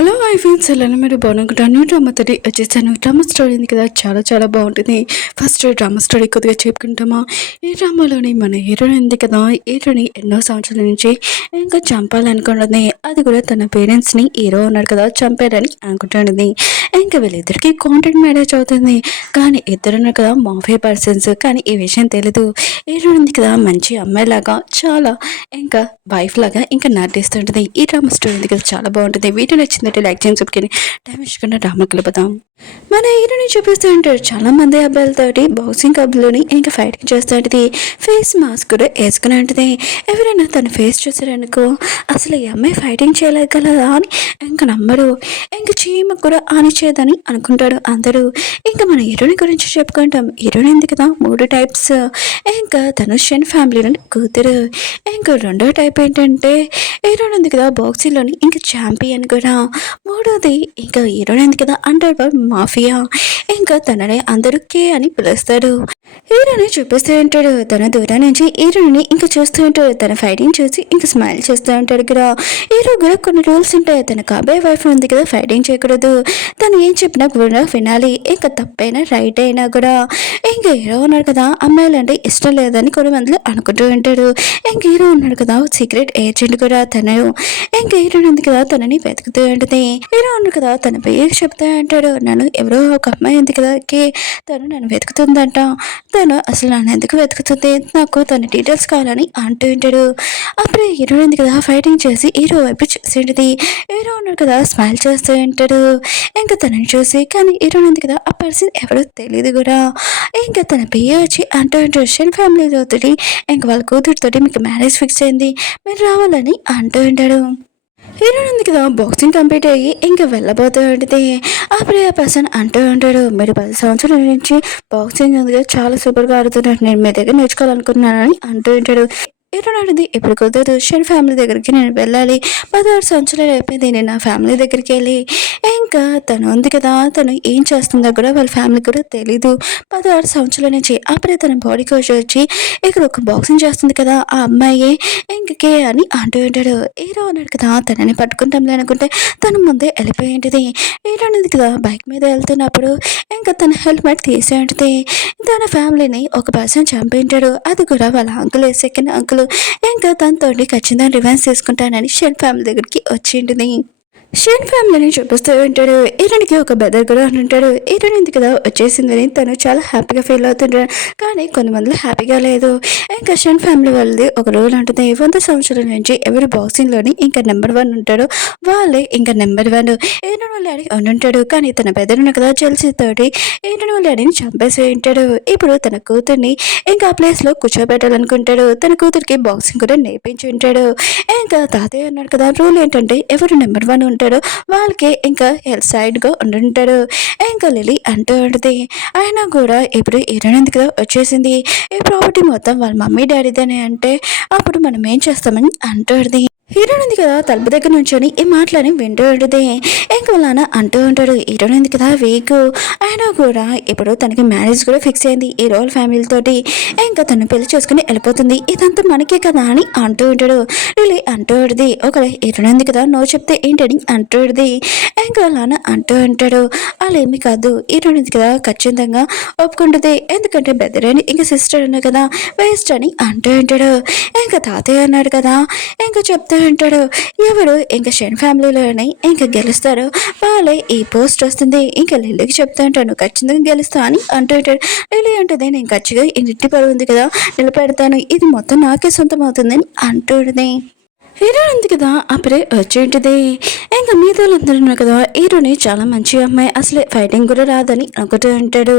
Hello I friends ఎలానే మీరు బాగునుకుంటాను. Drama తోటి వచ్చేసాను. డ్రామా స్టోరీ ఉంది కదా, చాలా చాలా బాగుంటుంది. ఫస్ట్ డ్రామా స్టోరీ కొద్దిగా చెప్పుకుంటామా. ఈ డ్రామాలోని మన హీరోయిన్ ఉంది కదా, హీరోని ఎన్నో సంవత్సరాల నుంచి ఇంకా చంపాలనుకుంటుంది. అది కూడా తన పేరెంట్స్ని, హీరో ఉన్నారు కదా, చంపారని అనుకుంటుంది. ఇంకా వీళ్ళిద్దరికి కాంట్రాక్ట్ మ్యారేజ్ అవుతుంది. కానీ ఇద్దరు ఉన్నారు కదా మాఫియా పర్సన్స్. కానీ ఈ విషయం తెలీదు. హీరోయిన్ ఉంది కదా మంచి అమ్మాయిలాగా, చాలా ఇంకా వైఫ్ లాగా ఇంకా నటిస్తుంటుంది. ఈ డ్రామా స్టోరీ ఉంది కదా, చాలా బాగుంటుంది. వీడియో నచ్చిందంటే లైక్ చేసి చుట్టుకొని టైం ఇచ్చుకున్న డ్రామా వెళ్ళిపోతాం. మన హీరోని చూపిస్తూ ఉంటారు. చాలా మంది అబ్బాయిలతోటి బాక్సింగ్ క్లబ్లోని ఇంకా ఫైటింగ్ చేస్తూ ఉంటుంది. ఫేస్ మాస్క్ కూడా వేసుకుని ఉంటుంది. ఎవరైనా తన ఫేస్ చూసారనుకో, అసలు ఈ అమ్మాయి ఫైటింగ్ చేయలేగలదా అని ఇంకా నమ్మరు. ఇంకా చీమ కూడా ఆనిచేదని అనుకుంటారు అందరూ. ఇంకా మన హీరోని గురించి చెప్పుకుంటాం. హీరోయిన్ ఉంది కదా, 3 టైప్స్. ఇంకా ధనుష్ అండ్ ఫ్యామిలీ నుండి కూతురు. ఇంకా రెండో టైప్ ఏంటంటే హీరోయిన్ ఉంది కదా బాక్సింగ్లోని ఇంకా ఛాంపియన్ కూడా. మూడోది ఇంకా హీరోయిన్ ఉంది కదా అండర్ వరల్డ్ మాఫియా. ఇంకా తననే అందరూ కే అని పిలుస్తారు. హీరోని చూపిస్తూ ఉంటాడు. తన దూరం నుంచి హీరోని ఇంకా చూస్తూ ఉంటాడు. తన ఫైటింగ్ చూసి ఇంకా స్మైల్ చేస్తూ ఉంటాడు కదా. హీరో కూడా కొన్ని రూల్స్ ఉంటాయి. తన కాబోయే వైఫ్ ఉంది కదా, ఫైటింగ్ చేయకూడదు. తను ఏం చెప్పినా కూడా వినాలి. ఇంకా తప్పైనా రైట్ అయినా కూడా. ఇంకా హీరో ఉన్నాడు కదా, అమ్మాయిలు అంటే ఇష్టం లేదని కొన్ని మంది అనుకుంటూ ఉంటాడు. ఇంకా హీరో ఉన్నాడు కదా సీక్రెట్ ఏజెంట్ కూడా తను. ఇంకా హీరోయిన్ ఉంది కదా తనని వెతుకుతూ ఉంటుంది. హీరో ఉన్నాడు కదా తన పేరు చెప్తా అంటాడు. నన్ను ఎవరో ఒక అమ్మాయి ఉంది కదా కే, తను నన్ను వెతుకుతుందంట. తను అసలు నన్ను ఎందుకు వెతుకుతుంది, నాకు తన డీటెయిల్స్ కావాలని అంటూ ఉంటాడు. అప్పుడే హీరోయిన్ ఉంది కదా ఫైటింగ్ చేసి హీరో వైపు చూసి ఉంటుంది. హీరో ఉన్నాడు కదా స్మైల్ చేస్తూ ఉంటాడు. ఇంకా తనని చూసి, కానీ హీరోయిన్ ఉంది కదా ఆ పర్సన్ ఎవరో తెలియదు కూడా. ఇంకా తన పేరు వచ్చి అంటూ ఉంటాడు. షన్ ఫ్యామిలీతో ఇంకా వాళ్ళ కూతురుతోటి మీకు మ్యారేజ్ ఫిక్స్ అయింది, మీరు రావాలని అంటూ ఉంటాడు. హీరోయిన్ ఉంది కదా బాక్సింగ్ కంప్లీట్ అయ్యి ఇంకా వెళ్ళబోతూ ఉంటుంది. అప్పుడే ఆ పర్సన్ అంటూ ఉంటాడు, మీరు 10 సంవత్సరాల నుంచి బాక్సింగ్ ఉంది కదా చాలా సూపర్గా ఆడుతున్నారు, నేను మీ దగ్గర నేర్చుకోవాలనుకుంటున్నానని అంటూ ఉంటాడు. హీరోయిన్ అడిగింది, ఇప్పుడు కుదరదు, షన్ ఫ్యామిలీ దగ్గరికి నేను వెళ్ళాలి. 16 సంవత్సరాలు అయిపోయింది నేను నా ఫ్యామిలీ దగ్గరికి వెళ్ళి. ఇంకా తను ఉంది కదా, తను ఏం చేస్తుందో కూడా వాళ్ళ ఫ్యామిలీ కూడా తెలీదు. 16 సంవత్సరాల నుంచి. అప్పుడే తన బాడీ కోచ్ వచ్చి, ఇక్కడ ఒక బాక్సింగ్ చేస్తుంది కదా ఆ అమ్మాయి ఇంకకే అని అంటూ ఉంటాడు. హీరో అన్నాడు కదా తనని పట్టుకుంటాంలే అనుకుంటే తన ముందే వెళ్ళిపోయి ఉంటుంది. హీరో అనేది కదా బైక్ మీద వెళ్తున్నప్పుడు ఇంకా తన హెల్మెట్ తీసే ఉంటుంది. తన ఫ్యామిలీని ఒక పర్సన్ చంపి ఉంటాడు. అది కూడా వాళ్ళ అంకుల్, సెకండ్ అంకుల్. ఇంకా తనతో ఖచ్చితంగా రివెంజ్ తీసుకుంటానని షన్ ఫ్యామిలీ దగ్గరికి వచ్చింటుంది. షన్ ఫ్యామిలీని చూపిస్తూ ఉంటాడు. హీరోయిన్కి ఒక బ్రదర్ కూడా అని ఉంటాడు. హీరోయిన్ ఉంది కదా వచ్చేసిందని తను చాలా హ్యాపీగా ఫీల్ అవుతుంటాడు. కానీ కొంతమంది హ్యాపీగా లేదు. ఇంకా షన్ ఫ్యామిలీ వాళ్ళది ఒక రూల్ ఉంటుంది, 100 సంవత్సరాల నుంచి ఎవరు బాక్సింగ్లోని ఇంకా నెంబర్ 1 ఉంటాడో వాళ్ళే ఇంకా నెంబర్ 1. హీరోయిన్ వాళ్ళ డాడీ అని ఉంటాడు. కానీ తన బెదరున్న కదా జెల్సీతోటి హీరోయిన్ వాళ్ళ డాడీని చంపేసి ఉంటాడు. ఇప్పుడు తన కూతుర్ని ఇంకా ఆ ప్లేస్లో కూర్చోబెట్టాలనుకుంటాడు. తన కూతురికి బాక్సింగ్ కూడా నేర్పించి ఉంటాడు. ఇంకా తాతయ్య అన్నాడు కదా, రూల్ ఏంటంటే ఎవరు నెంబర్ 1 ఉంటాడో వాళ్ళకి ఇంకా హెల్త్ సైడ్గా ఉండుంటాడు. ఇంకా లిలీ అంటూ ఉంటుంది. అయినా కూడా ఇప్పుడు హీరోయిన్ కదా వచ్చేసింది, ఈ ప్రాపర్టీ మొత్తం వాళ్ళ మమ్మీ డాడీదని అంటే అప్పుడు మనం ఏం చేస్తామని అంటుంది. హీరోయిన్ ఉంది కదా తలుపు దగ్గర నుంచొని ఈ మాటలని వింటూ ఉంటుంది. ఇంకా వాళ్ళ నాన్న అంటూ ఉంటాడు, హీరోయిన్ ఉంది కదా వీక్, అయినా కూడా ఇప్పుడు తనకి మ్యారేజ్ కూడా ఫిక్స్ అయింది ఈ రోల్ ఫ్యామిలీ తోటి. ఇంకా తను పెళ్లి చేసుకుని వెళ్ళిపోతుంది, ఇదంతా మనకే కదా అని అంటూ ఉంటాడు. లిలీ అంటూ ఉంటుంది, ఒక హీరోయిన్ ఉంది కదా నో చెప్తే ఏంటని అంటూ ఉంటుంది. ఇంకా వాళ్ళ నాన్న అంటూ ఉంటాడు, అలా ఏమి కాదు, హీరోయిన్ ఉంది కదా ఖచ్చితంగా ఒప్పుకుంటుంది, ఎందుకంటే బెదరని ఇంకా సిస్టర్ ఉన్నా కదా వేస్ట్ అని అంటూ ఉంటాడు. ఇంకా తాతయ్య అన్నాడు కదా ఇంకా చెప్తూ ఉంటాడు, ఎవరు ఇంకా షన్ ఫ్యామిలీలోనే ఇంకా గెలుస్తారు వాళ్ళే ఈ పోస్ట్ వస్తుంది. ఇంకా లిల్లీకి చెప్తూ ఉంటాను ఖచ్చితంగా గెలుస్తా అని అంటూ ఉంటాడు. లిల్లీ అంటుంది, నేను ఖచ్చితంగా ఇంటి పరువు ఉంది కదా నిలబెడతాను, ఇది మొత్తం నాకే సొంతం అవుతుందని అంటుంది. హీరో ఉంది కదా అప్పుడే వచ్చేంటిది. ఇంకా మిగతా వాళ్ళందరూ ఉన్నారు కదా, హీరోని చాలా మంచి అమ్మాయి, అసలే ఫైటింగ్ కూడా రాదని అనుకుంటూ ఉంటాడు.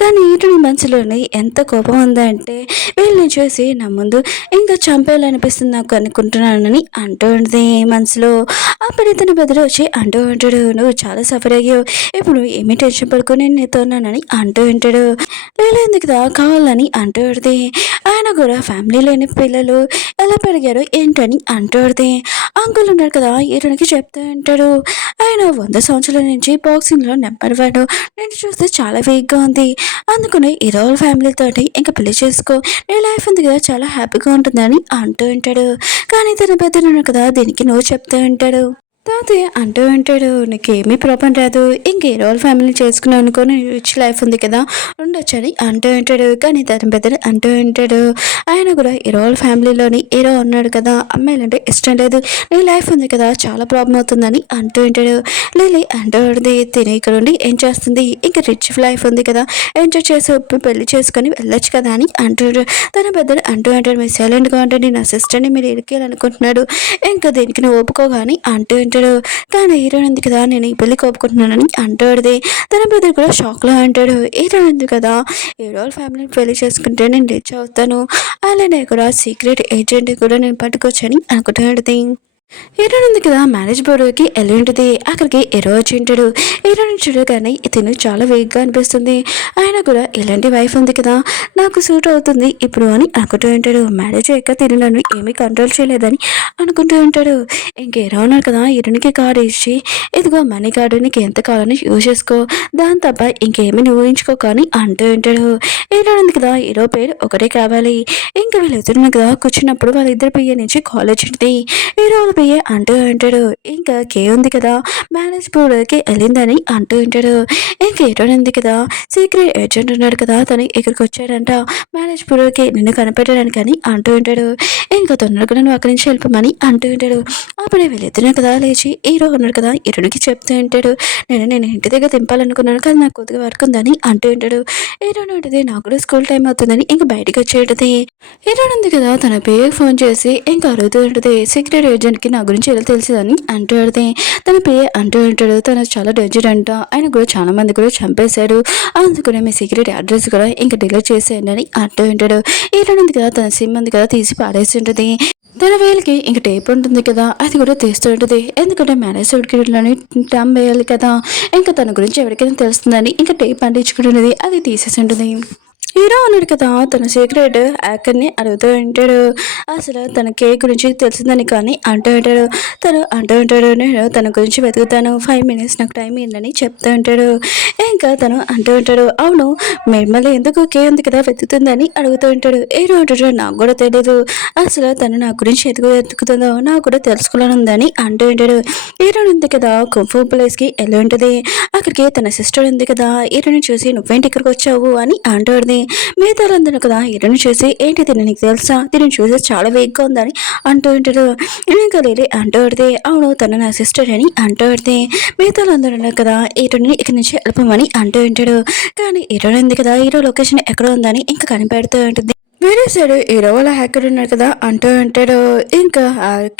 కానీ హీరోని మనసులోని ఎంత కోపం ఉందంటే వీళ్ళని చూసి నా ముందు ఇంకా చంపేయాలనిపిస్తుంది నాకు అనుకుంటున్నానని అంటూ ఉంటుంది మనసులో. అప్పుడే తన బెదరు వచ్చి అంటూ ఉంటాడు, నువ్వు చాలా సఫర్ అయ్యావు, ఇప్పుడు ఏమీ టెన్షన్ పడుకొని నేను నీతో ఉన్నానని అంటూ ఉంటాడు. లేలా ఉంది కదా కావాలని అంటూ ఉంటుంది. ఆయన కూడా ఫ్యామిలీ లేని పిల్లలు ఎలా పెరిగారు ఏంటని అంటాడుది. అంకుల్ ఉన్నాడు కదా హీరోనికి చెప్తూ ఉంటాడు, ఆయన 100 సంవత్సరాల నుంచి బాక్సింగ్లో నెంబర్ 1, నేను చూస్తే చాలా వీక్గా ఉంది, అందుకని హీరో ఫ్యామిలీతోటి ఇంకా పెళ్లి చేసుకో, నీ లైఫ్ ఉంది కదా చాలా హ్యాపీగా ఉంటుందని అంటూ ఉంటాడు. కానీ తన పెద్దలు ఉన్నాడు కదా దీనికి నువ్వు చెప్తూ ఉంటాడు. తాతయ్య అంటూ ఉంటాడు, నీకేమీ ప్రాబ్లం రాదు, ఇంక హీరో వాళ్ళ ఫ్యామిలీ చేసుకున్నావు అనుకోని రిచ్ లైఫ్ ఉంది కదా ఉండొచ్చని అంటూ ఉంటాడు. కానీ తన పెద్దలు అంటూ ఉంటాడు, ఆయన కూడా హీరో వాళ్ళ ఫ్యామిలీలోని హీరో ఉన్నాడు కదా, అమ్మాయిలంటే ఇష్టం లేదు, నీ లైఫ్ ఉంది కదా చాలా ప్రాబ్లం అవుతుందని అంటూ ఉంటాడు. లిలీ అంటూ ఉంటుంది, తిని ఇక్కడ ఉండి ఏం చేస్తుంది, ఇంక రిచ్ లైఫ్ ఉంది కదా ఎంజాయ్ చేసి పెళ్లి చేసుకొని వెళ్ళొచ్చు కదా అని అంటాడు. తన పెద్దలు అంటూ ఉంటాడు, మీరు సైలెంట్గా ఉంటుంది, నా సిస్టర్ని మీరు ఇరికేయాలనుకుంటున్నాడు, ఇంకా దీనికి నువ్వు ఒప్పుకోగాని అంటూ ఉంటాడు. కానీ హీరోయిన్ ఉంది కదా నేను ఈ పెళ్లికి ఒప్పుకుంటున్నానని అంటాడుది. తన బ్రదర్ కూడా షాక్లో అంటాడు, హీరోయిన్ ఉంది కదా హీరో వాళ్ళ ఫ్యామిలీని పెళ్లి చేసుకుంటే నేను రిచ్ అవుతాను, అలానే కూడా సీక్రెట్ ఏజెంట్ కూడా నేను పట్టుకోవచ్చని అనుకుంటాడుది. హీరోయిన్ ఉంది కదా మ్యారేజ్ బోర్డుకి వెళ్ళింటుంది. అక్కడికి హీరో వచ్చి ఉంటాడు. హీరోయిన్ చూడగానే ఇతను చాలా వీక్గా అనిపిస్తుంది. ఆయన కూడా ఇలాంటి వైఫ్ ఉంది కదా నాకు సూట్ అవుతుంది ఇప్పుడు అని అనుకుంటూ ఉంటాడు. మ్యారేజ్ అయ్యాక తిని నన్ను ఏమీ కంట్రోల్ చేయలేదని అనుకుంటూ ఉంటాడు. ఇంక హీరో ఉన్నారు కదా హీరోయిన్కి కార్డు ఇచ్చి, ఇదిగో మనీ కార్డు నీకు ఎంత కావాలని యూజ్ చేసుకో, దాని తప్ప ఇంకేమీ నువ్వు ఊహించుకోక అని అంటూ ఉంటాడు. హీరోయిన్ ఉంది కదా హీరో పేరు ఒకటే కావాలి. ఇంకా వీళ్ళు ఎదురున్న కదా కూర్చున్నప్పుడు వాళ్ళిద్దరి పియ్య నుంచి కాల్ వచ్చింది. హీరో పియ్య అంటూ ఉంటాడు, ఇంకా కే ఉంది కదా మ్యారేజ్ బోర్డుకి వెళ్ళిందని అంటూ ఉంటాడు. ఇంకా హీరోయిన్ ఉంది కదా సీక్రెట్ ఏజెంట్ ఉన్నాడు కదా తను ఇక్కడికి వచ్చాడంట మ్యారేజ్ బ్యూరోకి నిన్ను కనిపెట్టడానికి అని అంటూ ఉంటాడు. ఇంకా తొందరగా నువ్వు అక్కడి నుంచి వెళ్ళిపోమని అంటూ ఉంటాడు. అప్పుడే వీళ్ళిద్దరు కదా లేచి హీరో ఉన్నాడు కదా హీరోనికి చెప్తూ ఉంటాడు, నేను ఇంటి దగ్గర దింపాలనుకున్నాను కానీ నాకు కొద్దిగా వర్క్ ఉందని అంటూ ఉంటాడు. హీరోయిన్ ఉంటుంది, నాకు కూడా స్కూల్ టైం అవుతుందని ఇంకా బయటకు వచ్చేటది. హీరోయిన్ ఉంది కదా తన పేరుకి ఫోన్ చేసి ఇంకా అడుగుతూ ఉంటుంది, సీక్రెట్ ఏజెంట్కి నా గురించి ఎలా తెలిసిందని అంటూ ఉంటుంది. తన పేరు అంటూ ఉంటాడు, తను చాలా డేంజర్ అంట, ఆయన కూడా చాలా మంది కూడా చంపేశాడు, అందుకనే మీ సీక్రెట్ అడ్రస్ కూడా ఇంకా డిలీట్ చేసేయండి అని అంటూ ఉంటాడు. హీరోయిన్ ఉంది కదా తన సిమ్ ఉంది కదా తీసి పాడేసి ఉంటుంది. తన వేలికి ఇంక టేప్ ఉంటుంది కదా అది కూడా తీస్తూ ఉంటుంది. ఎందుకంటే మ్యారేజ్ సర్టిఫికేట్లోని టమ్ వేయాలి కదా, ఇంకా తన గురించి ఎవరికైనా తెలుస్తుందని ఇంకా టేప్ అంటించుకుంటున్నది అది తీసేసి ఉంటుంది. హీరో ఉన్నాడు కదా తన సీక్రెట్ యాక్టర్ని అడుగుతూ ఉంటాడు, అసలు తన కేక్ గురించి తెలిసిందని కానీ అంటూ ఉంటాడు. తను అంటూ ఉంటాడు, నేను తన గురించి వెతుకుతాను 5 minutes నాకు టైం ఏంటని చెప్తూ ఉంటాడు. ఇంకా తను అంటూ ఉంటాడు, అవును మిమ్మల్ని ఎందుకు కే ఉంది కదా వెతుకుతుందని అడుగుతూ ఉంటాడు. హీరో అంటాడు, నాకు కూడా తెలియదు, అసలు తను నా గురించి వెతుకుతుందో నాకు కూడా తెలుసుకోవాలని అంటూ ఉంటాడు. హీరోయిన్ ఉంది కదా కుంఫు ప్లేస్కి వెళ్ళి ఉంటుంది. అక్కడికి తన సిస్టర్ ఉంది కదా హీరోని చూసి నువ్వేంటి ఇక్కడికి వచ్చావు అని అంటుంది. మిగతా వాళ్ళందరూ కదా హీరోని చూసి ఏంటి తిని నీకు తెలుసా, తిని చూసి చాలా వేగ్గా ఉందని అంటూ ఉంటాడు. ఇంకా లేలి అంటూ పడితే అవును తను నా సిస్టర్ అని అంటూ పడితే మిగతా వాళ్ళందరూ ఉన్నారు కదా హీరోని ఇక్కడి నుంచి వెళ్ళిపోమని అంటూ ఉంటాడు. కానీ హీరోని ఉంది కదా హీరో లొకేషన్ ఎక్కడ ఉందని ఇంకా కనిపెడుతూ ఉంటుంది. వేరే సైడ్ హీరో వాళ్ళ హ్యాకర్ ఉన్నారు కదా అంటూ ఉంటాడు, ఇంకా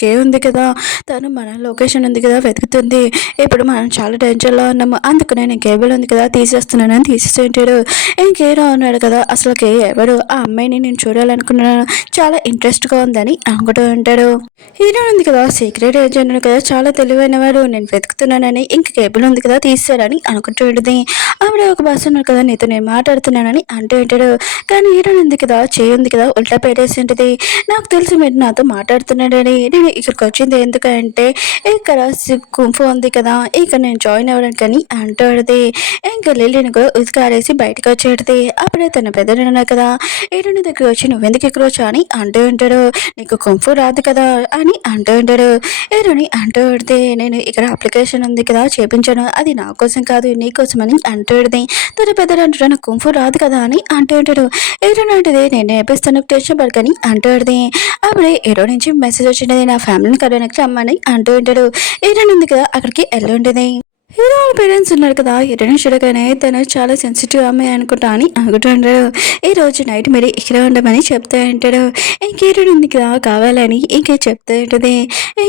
కే ఉంది కదా తను మన లొకేషన్ ఉంది కదా వెతుకుతుంది, ఇప్పుడు మనం చాలా డేంజర్లో ఉన్నాము, అందుకు నేను కేబుల్ ఉంది కదా తీసేస్తున్నానని తీసేసి ఉంటాడు. ఇంకేరో ఉన్నాడు కదా అసలు కే ఎవరు, ఆ అమ్మాయిని నేను చూడాలనుకున్నాను, చాలా ఇంట్రెస్ట్గా ఉందని అనుకుంటూ ఉంటాడు. హీరో ఉంది కదా సీక్రెట్ ఏజెంట్ కదా చాలా తెలివైన వాడు, నేను వెతుకుతున్నానని ఇంక కేబుల్ ఉంది కదా తీసాడని అనుకుంటూ ఉంటుంది. ఆవిడ ఒక బస్సు ఉన్నారు కదా నీతో నేను మాట్లాడుతున్నానని అంటూ ఉంటాడు. కానీ హీరోయిన్ ఉంది కదా ఉంది కదా ఉల్టా పెట్టేసి ఉంటుంది, నాకు తెలిసి మీరు నాతో మాట్లాడుతున్నాడని, నేను ఇక్కడికి వచ్చింది ఎందుకంటే ఇక్కడ కుంఫు ఉంది కదా ఇక్కడ నేను జాయిన్ అవ్వడానికి అని అంటాడుది. ఇంకా లిల్లీని కూడా ఉతికారేసి బయటకు వచ్చేది. అప్పుడే తన పెద్దలు కదా హీరోని దగ్గర వచ్చి నువ్వెందుకు ఇక్కడ వచ్చా అని అంటూ ఉంటాడు, నీకు కుంఫు రాదు కదా అని అంటూ ఉంటాడు. హీరోని అంటూ పడితే నేను ఇక్కడ అప్లికేషన్ ఉంది కదా చేపించాను, అది నా కోసం కాదు నీ కోసం అని అంటాడుది. తన పెద్దలు అంటాడు, నాకు కుంఫు రాదు కదా అని అంటూ ఉంటాడు. హీరోని అంటది, నేను నేర్పిస్తాను టెన్షన్ పడకని అంటాడుది. అప్పుడే హీరో నుంచి మెసేజ్ వచ్చింది, నా ఫ్యామిలీని కడడానికి రమ్మని అంటూ ఉంటాడు. హీరోని ఉంది కదా అక్కడికి వెళ్ళి ఉంటుంది. హీరో వాళ్ళ పేరెంట్స్ ఉన్నారు కదా హీరోని చూడగానే తను చాలా సెన్సిటివ్ అమ్మాయి అనుకుంటా అని అనుకుంటుంటాడు. ఈ రోజు నైట్ మీరు ఇక్కడ ఉండమని చెప్తా ఉంటాడు. ఇంక హీరోని ఉంది కదా కావాలని ఇంకే చెప్తా ఉంటుంది.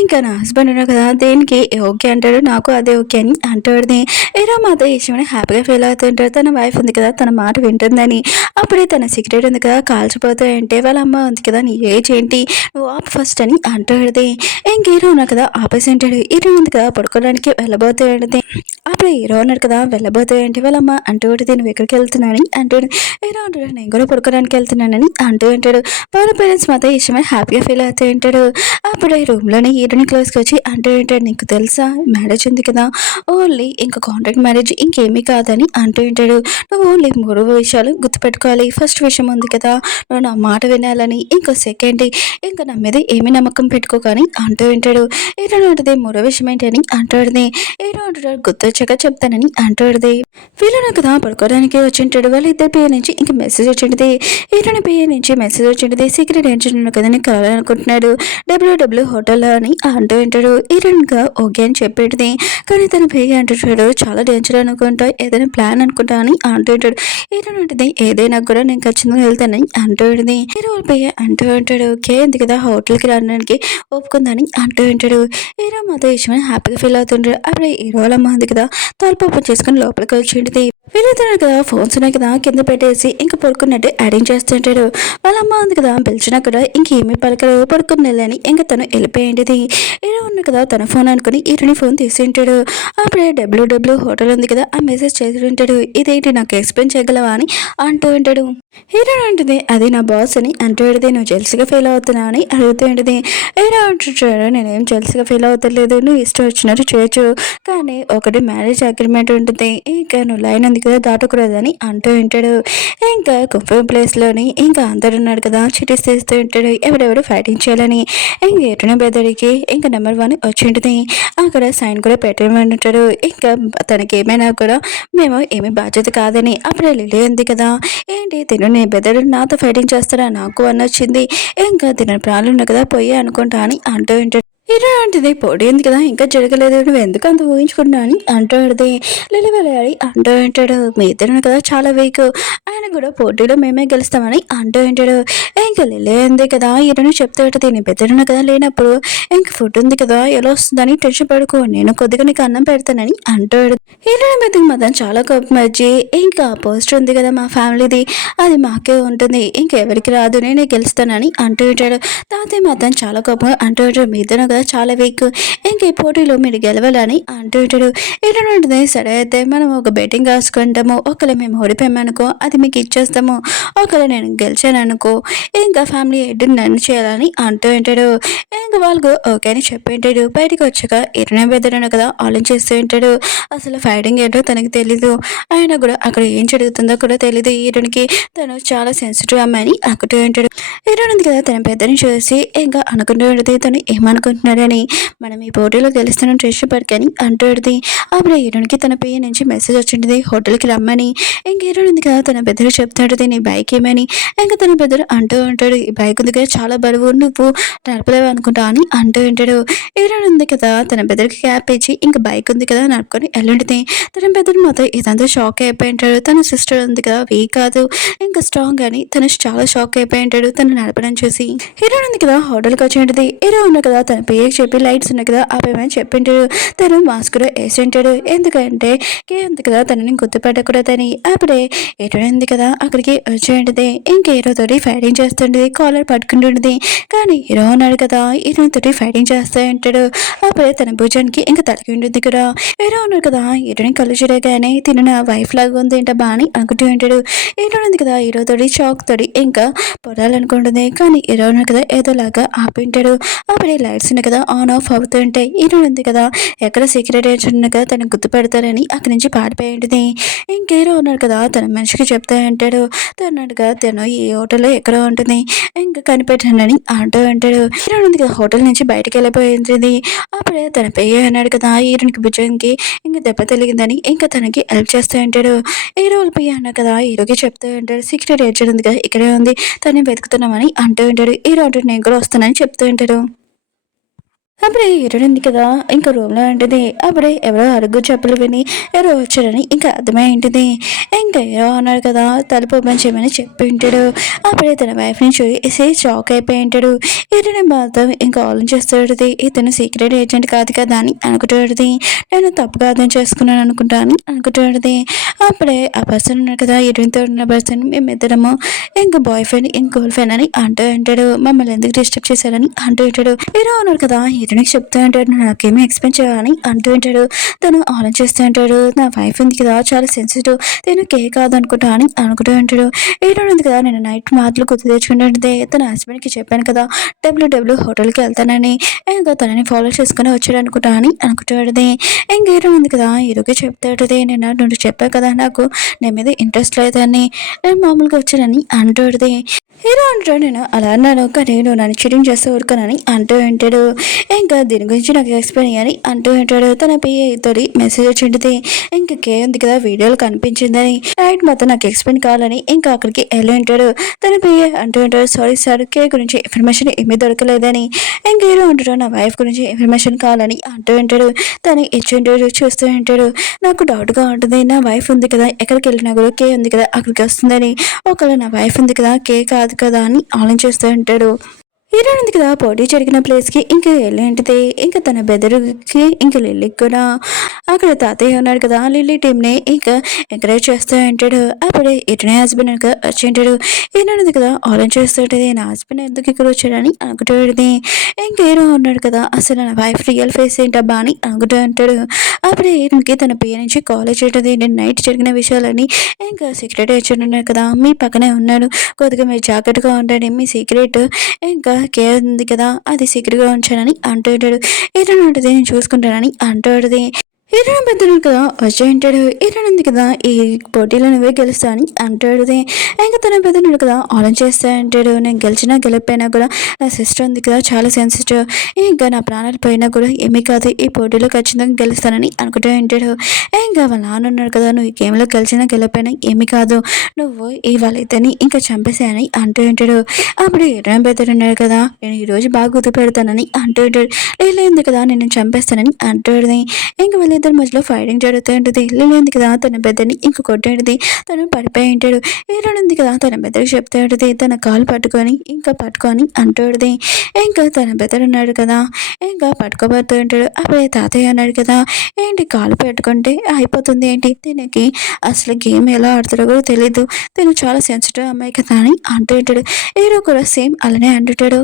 ఇంకా నా హస్బెండ్ ఉన్నారు కదా దేనికి ఓకే అంటాడు, నాకు అదే ఓకే అని అంటాడుది. హీరో మాతో ఇష్టమని హ్యాపీగా ఫీల్ అవుతుంటాడు, తన వైఫ్ ఉంది కదా తన మాట వింటుందని. అప్పుడే తన సీక్రెట్ ఉంది కదా కాల్చిపోతాయంటే వాళ్ళ అమ్మ ఉంది కదా నీ ఏజ్ ఏంటి నువ్వు ఆప్ ఫస్ట్ అని అంటాడుది. ఇంక హీరో ఉన్నా కదా ఆపేసి ఉంటాడు. హీరో ఉంది కదా పడుకోవడానికి వెళ్ళబోతాడుది. అప్పుడు హీరో అన్నాడు కదా, వెళ్ళబోతే ఏంటి వాళ్ళమ్మ అంటూ ఉంటుంది, నువ్వు ఎక్కడికి వెళ్తున్నానని అంటూ హీరో అంటాడు, నేను కూడా పడుకోవడానికి వెళ్తున్నానని అంటూ ఉంటాడు. వాళ్ళ పేరెంట్స్ మాత్రం ఈ విషయమై హ్యాపీగా ఫీల్ అవుతూ ఉంటాడు. అప్పుడు ఈ రూమ్లోనే హీరోని క్లోజ్కి వచ్చి అంటూ ఉంటాడు, నీకు తెలుసా మ్యారేజ్ ఉంది కదా, ఓన్లీ ఇంకా కాంట్రాక్ట్ మ్యారేజ్ ఇంకేమీ కాదని అంటూ ఉంటాడు. నువ్వు ఓన్లీ 3 విషయాలు గుర్తుపెట్టుకోవాలి. ఫస్ట్ విషయం ఉంది కదా, నువ్వు నా మాట వినాలని, ఇంకో సెకండ్ ఇంకా నా మీద ఏమీ నమ్మకం పెట్టుకోకని అంటూ ఉంటాడు. హీరో ఉంటుంది, 3వ విషయం ఏంటని అంటాడుది. హీరో అంటాడు, గుర్తొచ్చాక చెప్తానని అంటాడుది. వీళ్ళను కదా పడుకోవడానికి వచ్చింటాడు. వాళ్ళిద్దరి పేరు నుంచి ఇంక మెసేజ్ వచ్చింటుంది. హీరోని పేరు నుంచి మెసేజ్ వచ్చింటుంది, సీక్రెట్ ఏంటంటే కదా నేను కలవాలనుకుంటున్నాడు డబ్ల్యూడబ్ల్యూ హోటల్ అని అంటూ ఉంటాడు. హీరోయిన్గా ఓకే అని చెప్పేటిది, కానీ తన పేరు అంటుంటాడు, చాలా డేంజర్ అనుకుంటా, ఏదైనా ప్లాన్ అనుకుంటా అని అంటూ ఉంటాడు. హీరోయిన్ ఉంటుంది, ఏదైనా కూడా నేను ఖచ్చితంగా వెళ్తానని అంటూ ఉంటుంది. హీరో పేరు అంటూ ఉంటాడు, ఓకే ఉంది కదా హోటల్కి రావడానికి ఒప్పుకుందని అంటూ ఉంటాడు. హీరో మాతో విషయమని హ్యాపీగా ఫీల్ అవుతుంటాడు. అప్పుడు హీరో వాళ్ళ అమ్మ ఉంది కదా, తలుపు ఓపెన్ చేసుకుని లోపలికి వచ్చింటుంది. వీళ్ళిద్దరు కదా ఫోన్స్ ఉన్నాయి కదా కింద పెట్టేసి ఇంకా పడుకున్నట్టు యాడింగ్ చేస్తుంటాడు. వాళ్ళ అమ్మ ఉంది కదా పిలిచినా కూడా ఇంకేమీ పలకరు, పడుకున్నదని ఇంకా తను వెళ్ళిపోయింది. హీరో ఉన్న కదా తన ఫోన్ అనుకుని హీరోని ఫోన్ తీసి ఉంటాడు. అప్పుడే డబ్ల్యూడబ్ల్యూ హోటల్ ఉంది కదా ఆ మెసేజ్ చేసి ఉంటాడు, ఇదేంటి నాకు ఎక్స్ప్లెయిన్ చేయగలవా అని అంటూ ఉంటాడు. హీరో అంటుంది, అది నా బాస్ అని అంటూ ఉంటుంది, నువ్వు జెల్స్గా ఫీల్ అవుతున్నావు అని అడుగుతూ ఉంటుంది. హీరో అంటుంటాడు, నేనేం జెల్స్గా ఫీల్ అవుతలేదు, నువ్వు ఇష్టం వచ్చినట్టు చేయొచ్చు, కానీ ఒకటి మ్యారేజ్ అగ్రిమెంట్ ఉంటుంది, ఇంకా నువ్వు లైన్ ఉంది కదా దాటకూడదని అంటూ ఉంటాడు. ఇంకా కుఫే ప్లేస్లోని ఇంకా అందరు ఉన్నాడు కదా చిటీస్ తీస్తూ ఉంటాడు, ఎవరెవరు ఫైటింగ్ చేయాలని. ఇంక ఎటున బెదరికి ఇంకా నెంబర్ 1 వచ్చి ఉంటుంది. అక్కడ సైన్ కూడా పెట్టమంటాడు. ఇంకా తనకి ఏమైనా కూడా మేము ఏమి బాధ్యత కాదని. అప్పుడే లిలీ ఉంది కదా, ఏంటి తిను నీ బెదరు నాతో ఫైటింగ్ చేస్తారా నాకు అని వచ్చింది, ఇంకా తిన ప్రాణాలు ఉన్నాయి కదా పోయి అనుకుంటా అని అంటూ ఉంటాడు. ఇలాంటిది పోటీ ఉంది కదా ఇంకా జరగలేదు, నువ్వు ఎందుకు అంత ఊహించుకున్నా అని అంటూ ఉంటుంది. లిలి వెళ్ళాడి అంటూ ఉంటాడు, మీ ఇద్దరు కదా చాలా వీక్, ఆయన కూడా పోటీలో మేమే గెలుస్తామని అంటూ ఉంటాడు. ఇంకా లిలి ఉంది కదా ఈయనను చెప్తూ ఉంటుంది, నీ పెద్దరున్న కదా లేనప్పుడు ఇంక ఫుడ్ ఉంది కదా ఎలా వస్తుందని టెన్షన్ పడుకో, నేను కొద్దిగా నీకు అన్నం పెడతానని అంటాడు. హీరోయిన్ మీదకి మాత్రం చాలా కోపం వచ్చి, ఇంకా పోస్టర్ ఉంది కదా మా ఫ్యామిలీది, అది మాకే ఉంటుంది, ఇంకెవరికి రాదు నేనే గెలుస్తానని అంటూ ఉంటాడు. తాతయ్య మాత్రం చాలా కోపంగా అంటూ ఉంటాడు, మీ ఇద్దరు కదా చాలా వీక్, ఇంక ఈ పోటీలో మీరు గెలవాలని అంటూ ఉంటాడు. హీరోయిన్ ఉంటుంది, సరే అయితే మనం ఒక బెట్టింగ్ రాసుకుంటాము, ఒకవేళ మేము ఓడిపోయామనుకో అది మీకు ఇచ్చేస్తాము, ఒకవేళ నేను గెలిచాను అనుకో ఇంకా ఫ్యామిలీ హెడ్ నన్ను చేయాలని అంటూ ఉంటాడు. ఇంకా వాళ్ళకు ఓకే అని చెప్పి ఉంటాడు. బయటకు వచ్చాక ఇరవై బెదరను కదా ఆలోచిస్తూ ఉంటాడు, అసలు ఫైటింగ్ ఏంటో తనకి తెలీదు, ఆయన కూడా అక్కడ ఏం జరుగుతుందో కూడా తెలీదు. హీరోనికి తను చాలా సెన్సిటివ్ అమ్మాయిని అనుకుంటూ ఉంటాడు. హీరోయిన్ ఉంది కదా తన పెద్దని చూసి ఇంకా అనుకుంటూ ఉంటుంది, తను ఏమనుకుంటున్నాడని, మనం ఈ పోటీలో గెలుస్తున్నాం ఇష్టపడికని అంటూ ఉంటుంది. అప్పుడు హీరోయిన్కి తన పేరు నుంచి మెసేజ్ వచ్చింటుంది, హోటల్కి రమ్మని. ఇంక హీరోయిన్ ఉంది కదా తన పెద్దలు చెప్తాడు, నీ బైక్ ఏమని. ఇంకా తన పెద్దలు అంటూ ఉంటాడు, ఈ బైక్ ఉంది కదా చాలా బరువు, నువ్వు నడపలేవు అనుకుంటా అని అంటూ ఉంటాడు. హీరోయిన్ ఉంది కదా తన పెద్దలకి క్యాప్ ఇచ్చి ఇంకా బైక్ ఉంది కదా నడుపుకొని వెళ్ళుంటుంది. తన పెద్దలు మాత్రం ఇదంతా షాక్ అయిపోయి ఉంటాడు. తన సిస్టర్ ఉంది కదా వీక్ కాదు ఇంకా స్ట్రాంగ్ అని తను చాలా షాక్ అయిపోయి ఉంటాడు తను నడపడం చూసి. హీరోయిన్ ఉంది కదా హోటల్కి వచ్చి ఉంటుంది. హీరో ఉంది కదా తన పేరు చెప్పి లైట్స్ ఉన్నాయి కదా ఆపేమని చెప్పింటాడు. తను మాస్క్ కూడా వేసి ఉంటాడు, ఎందుకంటే కే ఉంది కదా తనని గుర్తుపట్టకూడదని. అప్పుడే హీరోయిన్ ఉంది కదా అక్కడికి వచ్చి ఉంటుంది. ఇంక హీరోతోటి ఫైటింగ్ చేస్తుంటుంది, కాలర్ పట్టుకుంటుంటుంది. కానీ హీరో ఉన్నాడు కదా హీరోయిన్ తోటి ఫైటింగ్ చేస్తూ ఉంటాడు. అప్పుడే తన భుజానికి ఇంకా తలకి ఉంటుంది కూడా. హీరో ఉన్నాడు కదా హీరోయిన్ కళ్ళు చూడగానే తిన నా వైఫ్ లాగా ఉంది ఏంట బాని అనుకుంటూ ఉంటాడు. హీరో ఉంది కదా హీరోతోటి షాక్ తోటి ఇంకా పొడాలనుకుంటుంది, కానీ హీరో ఉన్నాడు కదా ఏదోలాగా ఆపింటాడు. అప్పుడే లైట్స్ ఉన్నాయి కదా ఆన్ ఆఫ్ అవుతూ ఉంటాయి. హీరో ఉంది కదా ఎక్కడ సీక్రెట్ ఏజెంట్ ఉంది కదా తనకు గుర్తుపెడతారని అక్కడి నుంచి పాడిపోయి ఉంటుంది. ఇంక హీరో ఉన్నాడు కదా తన మనిషికి చెప్తా ఉంటాడు, తనగా తను ఈ హోటల్లో ఎక్కడో ఉంటుంది ఇంకా కనిపెట్టానని అంటూ ఉంటాడు. హీరో ఉంది కదా హోటల్ నుంచి బయటకు వెళ్ళిపోయింది. అప్పుడే తన పెయ్య అన్నాడు కదా హీరోనికి భుజంకి ఇంకా దెబ్బ తెలిగిందని ఇంకా తనకి హెల్ప్ చేస్తూ ఉంటాడు. హీరో పెయ్య అన్నాడు కదా హీరోకి చెప్తూ ఉంటాడు, సీక్రెట్ ఏజెంట్ ఉంది కదా ఇక్కడే ఉంది తను వెతుకుతున్నామని అంటూ ఉంటాడు. హీరో అంటే నేను కూడా వస్తానని చెప్తూ ఉంటాడు. అప్పుడే హీరోయిన్ ఉంది కదా ఇంకా రూమ్లో ఉంటుంది. అప్పుడే ఎవరో అరుగు చెప్పులు విని ఎవరో వచ్చారని ఇంకా అర్థమై ఉంటుంది. ఇంకా హీరో అన్నాడు కదా తలుపు ఓపెన్ చేయమని చెప్పి ఉంటాడు. అప్పుడే తన వైఫ్ని చూసి షాక్ అయిపోయి ఉంటాడు. హీరోయిన్ మాత్రం ఇంకా ఆలోచిస్తుంది, ఇతను సీక్రెట్ ఏజెంట్ కాదు కదా అని అనుకుంటుంది. నేను తప్పుగా అర్థం చేసుకున్నాను అనుకుంటా అని అనుకుంటుంది. అప్పుడే ఆ పర్సన్ ఉన్నాడు కదా హీరోయిన్తో ఉన్న పర్సన్ మేమిద్దరము ఇంకా బాయ్ ఫ్రెండ్ ఇంకా గర్ల్ ఫ్రెండ్ అని అంటూ ఉంటాడు. మమ్మల్ని ఎందుకు డిస్టర్బ్ చేశారని అంటూ ఉంటాడు. హీరో ఉన్నాడు కదా హీరోయిన్కి చెప్తూ ఉంటాడు, "నువ్వు నాకేమీ ఎక్స్‌ప్లెయిన్ చేయవా" అని అంటూ ఉంటాడు. తను ఆలోచిస్తూ ఉంటాడు, నా వైఫ్ ఉంది కదా చాలా సెన్సిటివ్, తిను కాదనుకుంటా అని అనుకుంటూ ఉంటాడు. హీరోయిన్ ఉంది కదా నేను నైట్ మాటలు గుర్తు తెచ్చుకుంటుంటే తన హస్బెండ్‌కి చెప్పాను కదా హోటల్‌కి వెళ్తానని, ఇంకా తనని ఫాలో చేసుకొని వచ్చాడనుకుంటా అని అనుకుంటాడుది. ఇంక హీరోయిన్ ఉంది కదా హీరోకి చెప్తాడుది, నువ్వు చెప్పావు కదా నాకు నీ మీద ఇంట్రెస్ట్ లేదని, నేను మామూలుగా వచ్చానని అంటాడుది. హీరో అంటాడు, నేను అలా అన్నాను కానీ నువ్వు నన్ను చీటింగ్ చేస్తూ ఊరుకోనని అంటూ ఉంటాడు. ఇంకా దీని గురించి నాకు ఎక్స్ప్లెయిన్ అయ్యని అంటూ ఉంటాడు. తన పిఏ తోటి మెసేజ్ వచ్చింది, ఇంకా కే ఉంది కదా వీడియోలో కనిపించిందని, నైట్ మొత్తం నాకు ఎక్స్ప్లెయిన్ కావాలని ఇంకా అక్కడికి వెళ్ళి ఉంటాడు. తన పిఏ అంటూ ఉంటాడు, సారీ సార్ కే గురించి ఇన్ఫర్మేషన్ ఏమీ దొరకలేదని. ఇంకా హీరో అంటాడు, నా వైఫ్ గురించి ఇన్ఫర్మేషన్ కావాలని అంటూ ఉంటాడు. తను ఇచ్చింటాడు, చూస్తూ ఉంటాడు. నాకు డౌట్గా ఉంటుంది, నా వైఫ్ ఉంది కదా ఎక్కడికి వెళ్ళినా కూడా కే ఉంది కదా అక్కడికి వస్తుందని, ఒకవేళ నా వైఫ్ ఉంది కదా కే కాదు కదా అని ఆలోచిస్తూ ఉంటాడు. హీరోయిన్ ఉంది కదా పోటీ జరిగిన ప్లేస్కి ఇంకా ఏంటిది ఇంకా తన బెదరుకి ఇంకా లిల్లీకి కూడా అక్కడ తాతయ్య ఉన్నాడు కదా లిల్లీ టీంని ఇంకా ఎంకరేజ్ చేస్తూ ఉంటాడు. అప్పుడే ఇటనే హస్బెండ్ వచ్చి ఉంటాడు. హీరోయిన్ ఉంది కదా ఆలోచిస్తూ ఉంటుంది, నా హస్బెండ్ ఎందుకు ఇక్కడ వచ్చాడని అనుకుంటుంది. ఇంకా హీరో ఉన్నాడు కదా అసలు నా వైఫ్ రియల్ ఫేస్ ఏంటబ్బా అని అనుకుంటూ ఉంటాడు. అప్పుడే హీరోయిన్కి తన పిఏ నుంచి కాలేజ్ ఉంటుంది, నేను నైట్ జరిగిన విషయాలని ఇంకా సీక్రెట్ వచ్చి ఉన్నాడు కదా మీ పక్కనే ఉన్నాడు, కొద్దిగా మీరు జాగ్రత్తగా ఉండండి, మీ సీక్రెట్ ఇంకా కేర్ ఉంది కదా అది సీక్రెట్గా ఉంచానని అంటాడు. ఏదైనా ఉంటుంది నేను చూసుకుంటానని అంటాడుది. హీరోయిన్ పెద్దను కదా వచ్చి అంటాడు, హీరోయిన్ ఉంది కదా ఈ పోటీలో నువ్వే గెలుస్తా అని అంటాడుది. ఇంకా తన పెద్దనుడు కదా ఆలోచిస్తా అంటాడు, నేను గెలిచినా గెలిపోయినా కూడా నా సిస్టర్ ఉంది కదా చాలా సెన్సిటివ్, ఇంకా నా ప్రాణాలు పోయినా కూడా ఏమీ కాదు, ఈ పోటీలో ఖచ్చితంగా గెలుస్తానని అనుకుంటూ ఉంటాడు. ఇంకా వాళ్ళ నాన్న ఉన్నాడు కదా, నువ్వు ఈ గేమ్లో గెలిచినా గెలిపోయినా ఏమీ కాదు, నువ్వు ఈ వాళ్ళిద్దరిని ఇంకా చంపేసాయని అంటూ ఉంటాడు. అప్పుడు హీరోయిన్ పెద్దడు ఉన్నాడు కదా, నేను ఈరోజు బాగా గుర్తు పెడతానని అంటూ ఉంటాడు. లేదు కదా నేను చంపేస్తానని అంటాడుది. ఇంకా వాళ్ళిద్దరి మధ్యలో ఫైటింగ్ జరుగుతూ ఉంటుంది. ఉంది కదా తన బెద్దర్ని ఇంక కొట్టేది, తను పడిపోయి ఉంటాడు. హీరోయిన్ ఉంది కదా తన బెద్దరికి చెప్తూ ఉంటుంది, తన కాలు పట్టుకొని అంటాడుది. ఇంకా తన బెదర్ ఉన్నాడు కదా ఇంకా పట్టుకోబోతూ ఉంటాడు. అప్పుడే తాతయ్య అన్నాడు కదా, ఏంటి కాలు పెట్టుకుంటే అయిపోతుంది ఏంటి, దీనికి అసలు గేమ్ ఎలా ఆడుతాడో కూడా తెలీదు, తను చాలా సెన్సిటివ్ అమ్మాయి కదా అని అంటూ ఉంటాడు. హీరో కూడా సేమ్ అలానే అంటుంటాడు.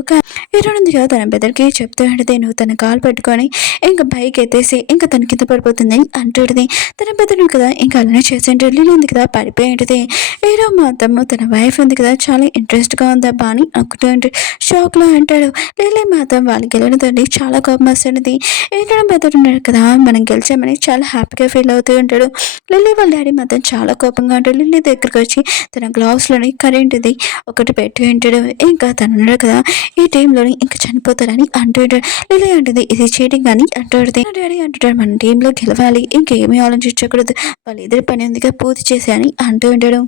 హీరోయిన్ ఉంది కదా తన బెదర్కి చెప్తూ ఉంటుంది, నువ్వు తన కాలు పెట్టుకొని ఇంకా బైక్ ఎత్తేసి ఇంకా తన కింద పడిపోతుందని అంటాడుది. తన బెదరు కదా ఇంకా అలానే చేసేంటే లిల్లీ ఉంది కదా పడిపోయి ఉంటుంది. హీరో మాత్రం తన వైఫ్ ఉంది కదా చాలా ఇంట్రెస్ట్గా ఉందబ్బా అని అనుకుంటూ ఉంటాడు. షాక్లో అంటాడు. లిల్లీ మాత్రం వాళ్ళు గెలవడంతో చాలా కోపం వస్తున్నది. హీరో బెదరు ఉన్నాడు కదా మనం గెలిచామని చాలా హ్యాపీగా ఫీల్ అవుతూ ఉంటాడు. లిల్లీ వాళ్ళ డాడీ మాత్రం చాలా కోపంగా ఉంటాడు. లిల్లీ దగ్గరికి వచ్చి తన గ్లౌస్లోని కరెంటుది ఒకటి పెట్టి ఉంటాడు. ఇంకా తను ఉన్నాడు కదా ఈ టీంలోని ఇంకా చనిపోతారని అంటుంటాడు. లిల్లీ అంటుంది ఇది చీటింగ్ అని అంటాడు. డాడీ అంటుంటాడు, మన టీంలో గెలవాలి, ఇంకేమీ ఆలోచించకూడదు, వాళ్ళ ఎదురు పని ఉందిగా పూర్తి చేశాని అంటూ ఉంటాడు.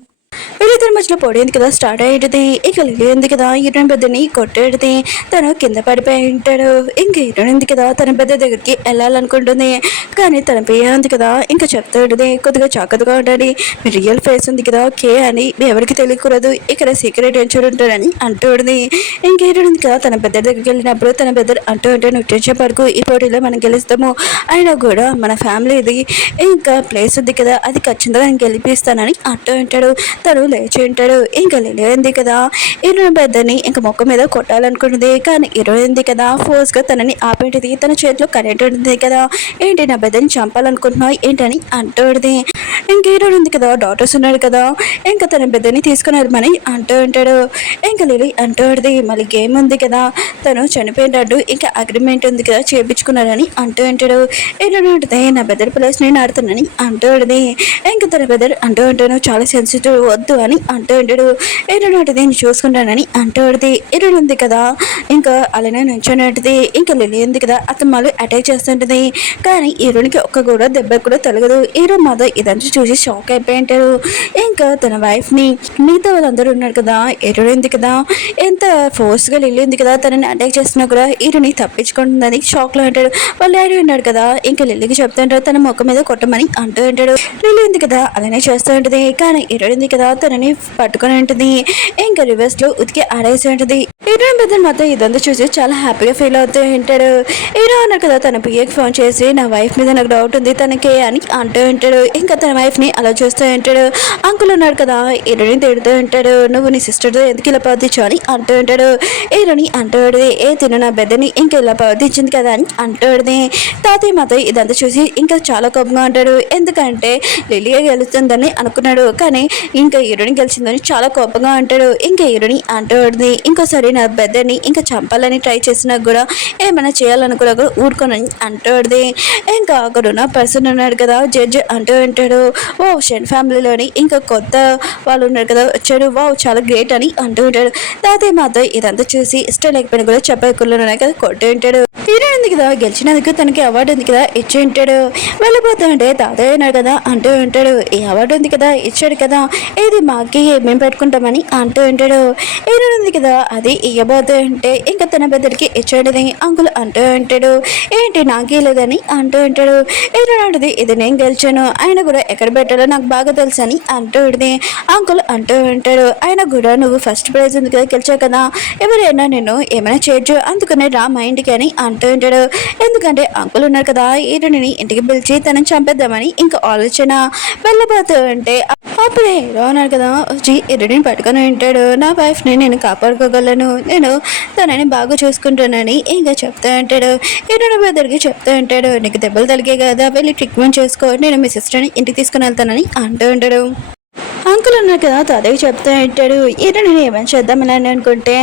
వీళ్ళిద్దరి మధ్యలో పొడేంది కదా స్టార్ట్ అయ్యేది. ఇక లిల్లీ కదా హీరోయిన్ పెద్దని కొట్టేది, తను కింద పడిపోయి ఉంటాడు. ఇంక హీరోయిన్ ఉంది కదా తన పెద్ద దగ్గరికి వెళ్ళాలనుకుంటుంది, కానీ తన పియ్య ఉంది కదా ఇంకా చెప్తాడుది, కొద్దిగా జాగ్రత్తగా ఉండాలి, మీ రియల్ ఫేస్ ఉంది కదా కే అని మీ ఎవరికి తెలియకూడదు, ఇక్కడ సీక్రెట్ ఎంచూరు ఉంటాడని అంటుంది. ఇంక హీరోయిన్ ఉంది కదా తన పెద్ద దగ్గరికి వెళ్ళినప్పుడు తన పెద్ద అంటూ ఉంటే, నువ్వు టెన్షన్ పడుకు, ఈ పోటీలో మనం గెలుస్తాము, అయినా కూడా మన ఫ్యామిలీది ఇంకా ప్లేస్ ఉంది కదా అది ఖచ్చితంగా నేను గెలిపిస్తానని అంటూ ఉంటాడు. తను లేచి ఉంటాడు. ఇంకా లేనింది కదా హీరోయిన్ పెద్దని ఇంకా మొక్క మీద కొట్టాలనుకుంటుంది, కానీ హీరోయిన్ కదా ఫోర్స్గా తనని ఆపేటిది, తన చేతిలో కరెంట్ ఉంటుంది కదా, ఏంటి నా పెద్దని చంపాలనుకుంటున్నావు ఏంటని అంటుంది. ఇంక హీరోయిన్ ఉంది కదా డాటర్స్ ఉన్నాడు కదా ఇంకా తన పెద్దని తీసుకుని వెళ్ళమని అంటూ ఉంటాడు. ఇంకా లిల్లీ అంటుంది, మళ్ళీ గేమ్ ఉంది కదా తను చనిపోయినట్టు ఇంకా అగ్రిమెంట్ ఉంది కదా చేయించుకున్నాడని అంటూ ఉంటాడు. హీరోయిన్ ఉంటుంది, నా బెదర్ ప్లేస్ నేను ఆడుతున్నానని అంటూ ఉంటుంది. ఇంకా తన బెదర్ అంటూ ఉంటాను చాలా సెన్సిటివ్ వద్దు అని అంటూ ఉంటాడు. హీరోయిన్ నేను చూసుకుంటానని అంటూ ఉంటుంది. హీరోయిన్ ఉంది కదా ఇంకా అలానే నుంచున్నట్టుది. ఇంకా లిల్లీ ఉంది కదా అతను అటాక్ చేస్తుంటుంది, కానీ హీరోయిన్కి ఒక్క కూడా దెబ్బ కూడా తొలగదు. హీరో మాధవ్ ఇదంతా చూసి షాక్ అయిపోయి ఉంటాడు. ఇంకా తన వైఫ్ని మిగతా వాళ్ళందరూ ఉన్నారు కదా హీరోయిన్ ఉంది కదా ఎంత ఫోర్స్గా లిల్లీ ఉంది కదా తనని అటాక్ చేస్తున్నా కూడా హీరోని తప్పించుకుంటుందని షాక్లో అంటాడు. వాళ్ళ డాడీ ఉన్నాడు కదా ఇంకా లిల్లీకి చెప్తుంటాడు తన మొక్క మీద కొట్టమని అంటూ ఉంటాడు. లిల్లీ ఉంది కదా అలానే చేస్తూ ఉంటుంది, కానీ హీరోయిన్ ఉంది కదా తనని పట్టుకొని ఉంటుంది. ఇంకా రివర్స్లో ఉతికి ఆడేసి ఉంటుంది. హీరోయిన్ పెద్ద మాత్రం ఇదంతా చూసి చాలా హ్యాపీగా ఫీల్ అవుతూ ఉంటాడు. హీరో అన్నారు కదా తన పిఏకి ఫోన్ చేసి నా వైఫ్ మీద నాకు డౌట్ ఉంది తనకే అని అంటూ ఉంటాడు. ఇంకా తన వైఫ్ని అలా చూస్తూ ఉంటాడు. అంకుల్ ఉన్నాడు కదా హీరోని తిడుతూ ఉంటాడు. నువ్వు నీ సిస్టర్తో ఎందుకు ఇలా ప్రవర్తించు అని అంటూ ఉంటాడు. హీరోని అంటాడు తిను నా బిడ్డని ఇంకా ఇలా ప్రవర్తించింది కదా అని అంటాడు. తాతయ్య మాతో ఇదంతా చూసి ఇంకా చాలా కోపంగా ఉంటాడు. ఎందుకంటే లిలియా గెలుస్తుందని అనుకున్నాడు కానీ ఇంకా హీరోని గెలిచిందని చాలా కోపంగా అంటాడు. ఇంకా హీరోని అంటాడు ఇంకోసారి నా బిడ్డని ఇంకా చంపాలని ట్రై చేసినా కూడా ఏమైనా చేయాలనుకున్నా కూడా ఊరుకోనని అంటాడు. ఇంకా అక్కడ ఉన్న పర్సన్ ఉన్నాడు కదా జడ్జ్ అంటూ ఉంటాడు. ఓ షెన్ ఫ్యామిలీలోని ఇంకా కొత్త వాళ్ళు ఉన్నారు కదా వచ్చాడు వావ్ చాలా గ్రేట్ అని అంటూ ఉంటాడు. తాతయ్య మాతో ఇదంతా చూసి ఇష్టం లేకపోయినా కూడా చెప్పకుల్లో ఉన్నాయి కదా కొట్టు ఉంటాడు. హీరో ఉంది కదా గెలిచినందుకు తనకి అవార్డు ఉంది కదా ఇచ్చి ఉంటాడు. వెళ్ళిపోతా అంటే తాతయ్య ఉన్నాడు కదా అంటూ ఉంటాడు. ఈ అవార్డు ఉంది కదా ఇచ్చాడు కదా ఇది మాకి మేము పెట్టుకుంటామని అంటూ ఉంటాడు. హీరో ఉంది కదా అది ఇవ్వబోతూ ఉంటే ఇంకా తన పెద్దడికి ఇచ్చాడని అంకుల్ అంటూ ఉంటాడు. ఏంటి నాకే లేదని అంటూ ఉంటాడు. హీరో అంటది ఇది నేను గెలిచాను ఆయన కూడా ఎక్కడ పెట్టాలో నాకు బాగా తెలుసు అని అంటూ ఉంటుంది. అంకుల్ అంటూ ఉంటాడు ఆయన కూడా నువ్వు ఫస్ట్ ప్రైజ్ ఉంది కదా గెలిచావు కదా ఎవరైనా నేను ఏమైనా చేయొచ్చు అందుకనే రా మా ఇంటికి అని అంటూ ఉంటాడు. ఎందుకంటే అంకుల్ ఉన్నారు కదా హీరోని ఇంటికి పిలిచి తనని చంపేద్దామని ఇంకా ఆలోచన వెళ్ళబోతూ ఉంటే అప్పుడే హీరో ఉన్నారు కదా వచ్చి హీరోని పట్టుకొని ఉంటాడు. నా వైఫ్ని నేను కాపాడుకోగలను నేను తనని బాగా చూసుకుంటానని ఇంకా చెప్తూ ఉంటాడు. హీరోని బెదరికి చెప్తూ ఉంటాడు నీకు దెబ్బలు తలిగే కదా వెళ్ళి ట్రీట్మెంట్ చేసుకో నేను మీ సిస్టర్ని ఇంటికి తీసుకుని వెళ్తానని అంటూ ఉంటాడు. అంకుల్ ఉన్నారు కదా తాతయ్య చెప్తూ ఉంటాడు ఈయన నేను ఏమైనా చేద్దామని అనుకుంటే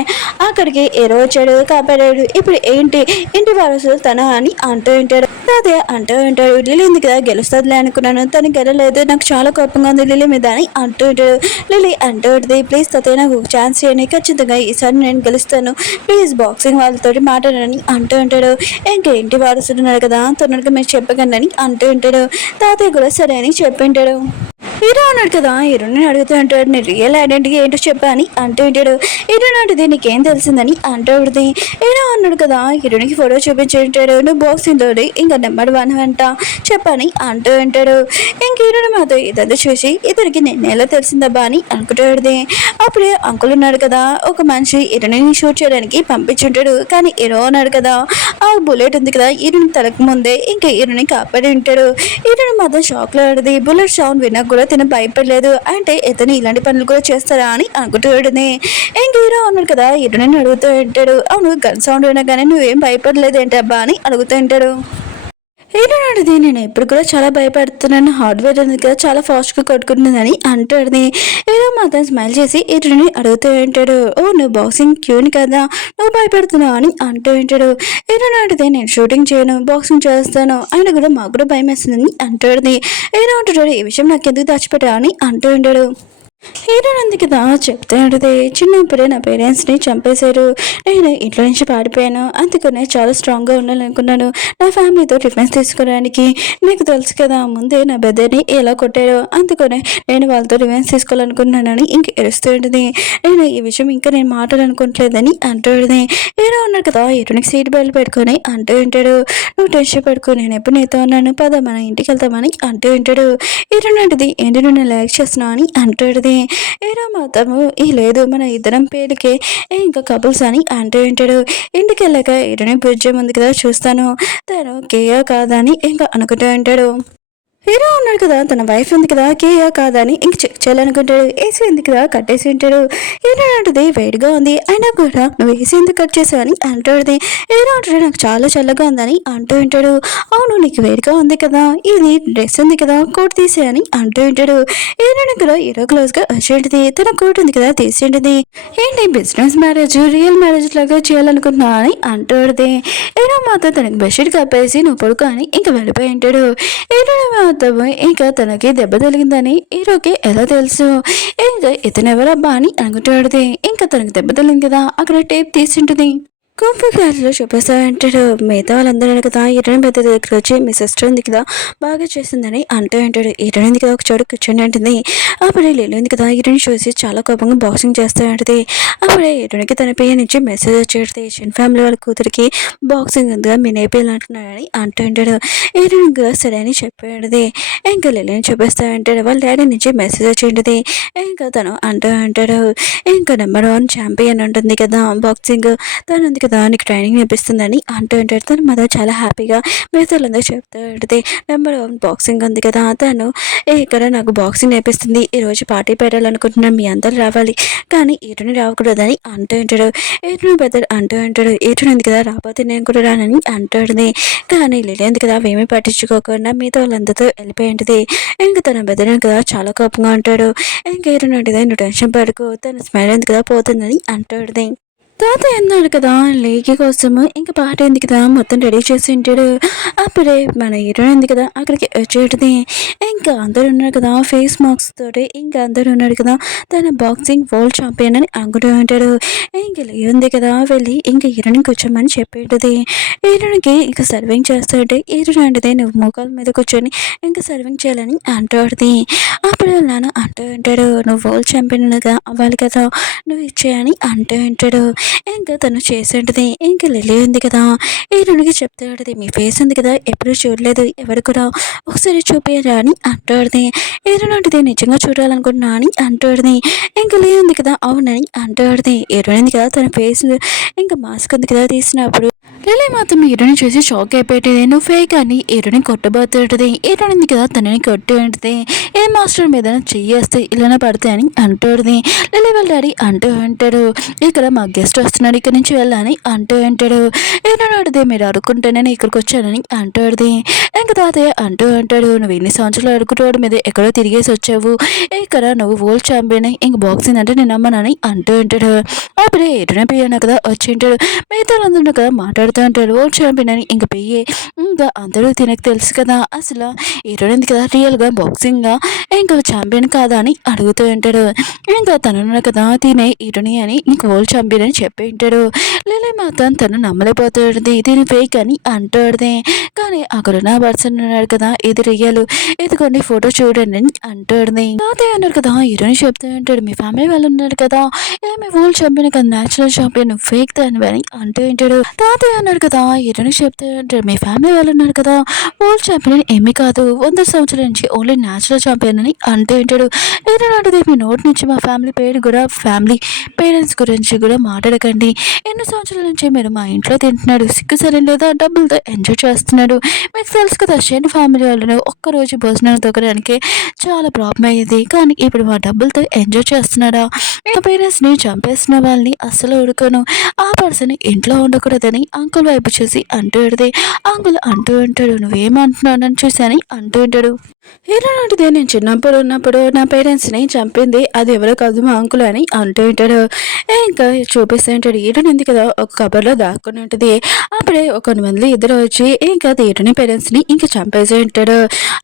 అక్కడికి ఏరో వచ్చాడు కాపాడాడు ఇప్పుడు ఏంటి ఇంటి వారసులు తన అని అంటూ ఉంటాడు. తాతయ్య అంటూ ఉంటాడు లిలీ ఉంది కదా గెలుస్తుందిలే అనుకున్నాను తను గెలలేదు నాకు చాలా కోపంగా ఉంది లిలీ మీద అని అంటూ ఉంటాడు. లిలీ అంటూ ఉంటుంది ప్లీజ్ తాతయ్య నాకు ఛాన్స్ చేయండి ఖచ్చితంగా ఈసారి నేను గెలుస్తాను ప్లీజ్ బాక్సింగ్ వాళ్ళతో మాట్లాడని అంటూ ఉంటాడు. ఇంకా ఇంటి వారసులు ఉన్నారు కదా తొందరగా మీరు చెప్పకండి అని అంటూ ఉంటాడు. తాతయ్య కూడా సరే అని చెప్పింటాడు. హీరో అన్నాడు కదా హీరోని అడుగుతూ ఉంటాడు నీ రియల్ ఐడెంటిటీ ఏంటో చెప్పా అని అంటూ ఉంటాడు. హీరోని అంటుంది నీకేం తెలిసిందని అంటూ ఉంటుంది. హీరో అన్నాడు కదా హీరోనికి ఫోటో చూపించుంటాడు నువ్వు బాక్సింగ్లో ఇంకా నెంబర్ 1 అంట చెప్పని అంటూ ఉంటాడు. ఇంక హీరోని మాతో ఇదంతా చూసి ఇతనికి నేను ఎలా తెలిసిందబ్బా అని అనుకుంటాడు. అప్పుడే అంకుల్ ఉన్నాడు కదా ఒక మనిషి హీరోని షూట్ చేయడానికి పంపించుంటాడు కానీ హీరో అన్నాడు కదా ఆ బుల్లెట్ ఉంది కదా హీరోని తలకు ముందే ఇంకా హీరోని కాపాడి ఉంటాడు. హీరోని మాత్రం షాక్లో ఆడది బుల్లెట్ సౌండ్ విన్నా కూడా తిన భయపడలేదు అంటే ఇతను ఇలాంటి పనులు కూడా చేస్తారా అని అనుకుంటాడుని. ఇంక హీరో అన్నాడు కదా హీరోని అడుగుతూ ఉంటాడు అవును గన్ సౌండ్ అయినా కానీ నువ్వేం భయపడలేదు ఏంటి అబ్బా అని అడుగుతూ ఉంటాడు. హీరో అడిది నేను ఎప్పుడు కూడా చాలా భయపడుతున్నాను హార్డ్వేర్ ఉంది కదా చాలా ఫాస్ట్గా కొట్టుకుంటుందని అంటాడు. హీరో మాత్రం స్మైల్ చేసి హీరోని అడుగుతూ ఉంటాడు ఓ నువ్వు బాక్సింగ్ క్యూని కదా నువ్వు భయపడుతున్నావు అని అంటూ ఉంటాడు. హీరో అడిగితే నేను షూటింగ్ చేయను బాక్సింగ్ చేస్తాను ఆయన కూడా మాకు కూడా భయం వేస్తుందని అంటాడు. హీరో అంటాడు ఈ విషయం నాకు ఎందుకు దాచిపెట్టా అని అంటూ ఉంటాడు. హీరో ఉంది కదా చెప్తే అడితే చిన్నప్పుడే నా పేరెంట్స్ని చంపేశారు నేను ఇంట్లో నుంచి పాడిపోయాను అందుకనే చాలా స్ట్రాంగ్గా ఉండాలనుకున్నాను నా ఫ్యామిలీతో డిఫెన్స్ తీసుకోవడానికి నీకు తెలుసు కదా ముందే నా బెదర్ని ఎలా కొట్టారో అందుకనే నేను వాళ్ళతో డిఫెన్స్ తీసుకోవాలనుకున్నానని ఇంక ఎరుస్తూ ఉంటుంది. నేను ఈ విషయం ఇంకా నేను మాట్లాడాలనుకోవట్లేదని అంటూ ఉంటుంది. హీరో ఉన్నాడు కదా హీరోనికి సీట్ బెల్ట్ పెట్టుకొని అంటూ ఉంటాడు నువ్వు టెన్షన్ పెట్టుకో నేను ఎప్పుడు నీతో ఉన్నాను పద మన ఇంటికి వెళ్తామని అంటూ ఉంటాడు. హీరో అంటది ఏంటి నువ్వు లైక్ చేస్తున్నావు అని అంటాడు. హీరో మాత్రము లేదు మన ఇద్దరం పేరుకే ఇంకా కపుల్స్ అని అంటూ ఉంటాడు. ఇంటికి వెళ్ళాక హీరోని పూజ ఉంది కదా చూస్తాను తను కేయా కాదని ఇంకా అనుకుంటూ ఉంటాడు. హీరో ఉన్నాడు కదా తన వైఫ్ ఉంది కదా కేయా కాదని ఇంక చెక్ చేయాలనుకుంటాడు. ఏసీ ఉంది కదా కట్టేసి ఉంటాడు. హీరో అంటుంది వేడిగా ఉంది అయినా కూడా నువ్వు ఏసీ ఎందుకు కట్ చేసావు అని అంటాడు. హీరో అంటాడు నాకు చాలా చల్లగా ఉందని అంటూ ఉంటాడు. అవును నీకు వేడిగా ఉంది కదా ఇది డ్రెస్ ఉంది కదా కోట్ తీసేయని అంటూ ఉంటాడు. హీరోని కూడా హీరో క్లోజ్గా వచ్చేంటిది తన కోట్ ఉంది కదా తీసేంటిది ఏంటి బిజినెస్ మ్యారేజ్ రియల్ మ్యారేజ్ లాగా చేయాలనుకుంటున్నా అని అంటాడు. హీరో మాత్రం తనకి బెడ్షీట్ కప్పేసి నువ్వు పడుకో అని ఇంకా వెళ్ళిపోయి ఉంటాడు. హీరో ఇంకా తనకి దెబ్బ తగిలిందని హీరోకి ఎలా తెలుసు ఇంకా ఇతను ఎవరబ్బా అని అనుకుంటాడు. ఇంకా తనకి దెబ్బ తగిలింది కదా అక్కడ టేప్ తీసింటుంది. కుంఫు క్లాస్లో చూపిస్తా అంటాడు మిగతా వాళ్ళందరూ కదా హీరోయిన్ పెద్ద దగ్గర వచ్చి మీ సిస్టర్ ఉంది కదా బాగా చేసిందని అంటూ ఉంటాడు. హీరోయిన్ ఉంది కదా ఒక చోటు కూర్చొని ఉంటుంది. అప్పుడే లీలు ఉంది కదా హీరోయిన్ చూసి చాలా కోపంగా బాక్సింగ్ చేస్తూ ఉంటుంది. అప్పుడే హీరోయిన్కి తన పేరు నుంచి మెసేజ్ వచ్చేది చిన్న ఫ్యామిలీ వాళ్ళ కూతురికి బాక్సింగ్ ఉందిగా మీ నేపేలు అంటున్నాడని అంటూ ఉంటాడు. హీరోయిన్ కూడా సరే అని చెప్పాడు. ఇంకా లీలని చూపిస్తా అంటాడు వాళ్ళ డాడీ నుంచి మెసేజ్ వచ్చింది. ఇంకా తను అంటూ ఉంటాడు ఇంకా నెంబర్ 1 ఛాంపియన్ ఉంటుంది కదా బాక్సింగ్ తను ఉంది కదా కదా నీకు ట్రైనింగ్ నేర్పిస్తుందని అంటూ ఉంటాడు. తన మదర్ చాలా హ్యాపీగా మిగతా వాళ్ళందరూ చెప్తూ ఉంటుంది. నెంబర్ 1 బాక్సింగ్ ఉంది కదా, తను ఇక్కడ నాకు బాక్సింగ్ నేర్పిస్తుంది. ఈరోజు పార్టీ పెట్టాలనుకుంటున్నాను, మీ అందరు రావాలి, కానీ ఈటుని రాకూడదని అంటూ ఉంటాడు. ఈటుని బెదర్ అంటూ ఉంటాడు. ఈటుని ఉంది కదా, రాకపోతే నేను కూడా రానని అంటుంది. కానీ లిలీ ఉంది కదా, అవేమీ పట్టించుకోకుండా మిగతా వాళ్ళందరితో వెళ్ళిపోయింది. ఇంక తన బెదర్ కదా చాలా కోపంగా ఉంటాడు. ఇంక ఈటుని ఉంటుంది, నువ్వు టెన్షన్ పడుకో, తన స్మైల్ ఉంది కదా పోతుందని అంటాడు. తాతయ్య అన్నాడు కదా లేకి కోసము ఇంకా పాట ఉంది కదా మొత్తం రెడీ చేసి ఉంటాడు. అప్పుడే మన హీరో ఉంది కదా అక్కడికి వచ్చేటిది. ఇంకా అందరు ఉన్నారు కదా ఫేస్ మాస్క్ తోటి, ఇంకా అందరు ఉన్నారు కదా తన బాక్సింగ్ వరల్డ్ ఛాంపియన్ అని అనుకుంటూ ఉంటాడు. ఇంకా ఉంది కదా వెళ్ళి ఇంకా హీరోని కూర్చోమని చెప్పేటది. హీరోనికి ఇంకా సర్వింగ్ చేస్తుంటే హీరో అంటే నువ్వు మోకాల మీద కూర్చొని ఇంకా సర్వింగ్ చేయాలని అంటాడుది. అప్పుడు నాన్న అంటూ ఉంటాడు, నువ్వు వరల్డ్ ఛాంపియన్గా అవ్వాలి కదా, నువ్వు ఇచ్చేయని అంటూ ఉంటాడు. ఇంకా తను చేసేది. ఇంకా లిల్లీ ఉంది కదా హీరోనికి చెప్తాడుది, మీ ఫేస్ ఉంది కదా ఎప్పుడు చూడలేదు, ఎవరు కూడా ఒకసారి చూపించరా అని అంటాడుది. హీరో లాంటిది నిజంగా చూడాలనుకుంటున్నా అని అంటాడుది. ఇంకా లే ఉంది కదా అవునని అంటాడుది. హీరో ఉంది కదా తన ఫేస్ ఇంకా మాస్క్ ఉంది కదా తీసినప్పుడు లిల్లీ మాత్రం హీరోని చూసి షాక్ అయిపోయేది. నువ్వు ఫేక్ అని హీరోని కొట్టబోతుంటది. హీరోని ఉంది కదా తనని కొట్టి ఉంటుంది. ఏ మాస్టర్ మీద చెయ్యేస్తే ఇలానే పడతాయి అని అంటాడుది. లిల్లీ వాళ్ళ డాడీ అంటూ ఉంటాడు, ఇక్కడ మా గెస్ట్ వస్తున్నాడు, ఇక్కడ నుంచి వెళ్ళాలని అంటూ ఉంటాడు. హీరోని అడితే మీరు అడుక్కుంటే నేను ఇక్కడికి వచ్చానని అంటాడుది. ఇంకా తాతయ్య అంటూ అంటాడు, నువ్వు ఎన్ని సంవత్సరాలు అడుగుతోడు మీద ఎక్కడో తిరిగేసి వచ్చావు, ఇక్కడ నువ్వు వరల్డ్ ఛాంపియన్ ఇంక బాక్సింగ్ అంటే నేను నమ్మనని అంటూ ఉంటాడు. అప్పుడే హీరోని పియ్యన కదా వచ్చి ఉంటాడు. మిగతా అందరూ కదా మాట్లాడుతూ ఉంటాడు, వరల్డ్ ఛాంపియన్ అని ఇంక పెయ్యి ఇంకా అందరూ తినకు తెలుసు కదా అసలు హీరోయిన్ కదా రియల్గా బాక్సింగ్గా ఇంకా ఛాంపియన్ కాదా అని అడుగుతూ ఉంటాడు. ఇంకా తను కదా తినే హీరోని అని నీకు వరల్డ్ ఛాంపియన్ అని చెప్పి ఉంటాడు. లిల్లీ మాత్రం తను నమ్మలేకపోతుంది, దీని ఫేక్ అని అంటాడుది. కానీ అక్కడున్న పర్సన్ ఉన్నాడు కదా ఇది రియల్, ఇదిగోండి ఫోటో చూడండి అని అంటాడుది. తాతయ్య అన్నాడు కదా హీరోని చెప్తూ ఉంటాడు, మీ ఫ్యామిలీ వాళ్ళు ఉన్నారు కదా ఏమి వరల్డ్ ఛాంపియన్ కదా న్యాచురల్ ఛాంపియన్ ఫేక్ దాని అని అంటూ ఉంటాడు. తాతయ్య అన్నాడు కదా హీరోని చెప్తూ ఉంటాడు, మీ ఫ్యామిలీ వాళ్ళు ఉన్నారు కదా వరల్డ్ ఛాంపియన్ ఏమీ కాదు, 100 సంవత్సరాల నుంచి ఓన్లీ న్యాచురల్ ఛాంపియన్ అని అంటూ ఉంటాడు. హీరో నాటిది మీ నోటి నుంచి మా ఫ్యామిలీ పేరు కూడా ఫ్యామిలీ పేరెంట్స్ గురించి కూడా మాట్లాడకండి, ఎన్నో సంవత్సరాల నుంచి మీరు మా ఇంట్లో తింటున్నాడు, సిగ్గు సరైన లేదా డబ్బులతో ఎంజాయ్ చేస్తున్నాడు, మీకు తెలుసు కదా షెన్ ఫ్యామిలీ వాళ్ళని ఒక్కరోజు భోజనాలు దొరకడానికి చాలా ప్రాబ్లం అయ్యేది, కానీ ఇప్పుడు మా డబ్బులతో ఎంజాయ్ చేస్తున్నాడా, మీ పేరెంట్స్ని చంపేసిన వాళ్ళని అస్సలు ఊరుకోను, ఆ పర్సన్ ఇంట్లో ఉండకూడదని అంకుల్ వైపు చూసి అంటూ ఉంటుంది. అంకుల్ అంటూ ఉంటాడు, నువ్వేమంటున్నావు నన్ను చూసాని అంటూ ఉంటాడు. హీరో లాంటిదే నేను చిన్నప్పుడు ఉన్నప్పుడు నా పేరెంట్స్ని చంపింది అది ఎవరో కాదు మా అంకుల్ అని అంటూ ఉంటాడు. ఇంకా చూపిస్తూ ఉంటాడు, హీరోని ఉంది కదా ఒక కబర్లో దాక్కుని ఉంటుంది. అప్పుడే ఒక మంది ఇద్దరు వచ్చి ఇంకా హీరోని పేరెంట్స్ని ఇంకా చంపేసి ఉంటాడు.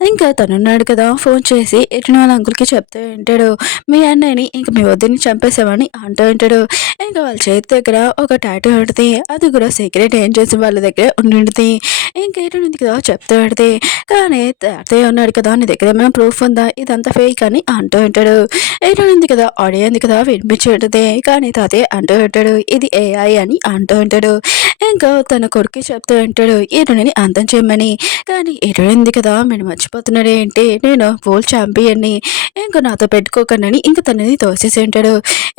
ఇంకా తనున్నాడు కదా ఫోన్ చేసి ఎటుని వాళ్ళ అంకుల్కి చెప్తూ ఉంటాడు, మీ అన్నయ్యని ఇంక మీ వద్దని చంపేసామని అంటూ ఉంటాడు. ఇంకా వాళ్ళ చేతి దగ్గర ఒక టాటూ ఉంటుంది, అది కూడా సీక్రెట్ ఏం చేసి వాళ్ళ దగ్గర ఉండి ఇంకా హీరోని కదా చెప్తూ ఉంటుంది. కానీ తాతయ్య ఉన్నాడు కదా నీ దగ్గర ఏమైనా ప్రూఫ్ ఉందా ఇదంతా ఫేక్ అని అంటూ ఉంటాడు. హీరోయిన్ ఉంది కదా ఆడియో ఉంది కదా వినిపించి ఉంటుంది. కానీ తాతయ్య అంటూ ఉంటాడు ఇది ఏఐ అని అంటూ ఉంటాడు. ఇంకా తన కొడుకు చెప్తూ ఉంటాడు హీరోయిన్ అంతం చేయమని. కానీ హీరోయిన్ ఉంది కదా మీరు మర్చిపోతున్నాడు ఏంటి, నేను వరల్డ్ ఛాంపియన్ని, ఇంకా నాతో పెట్టుకోకండి ఇంకా తనని తోసేసి ఉంటాడు.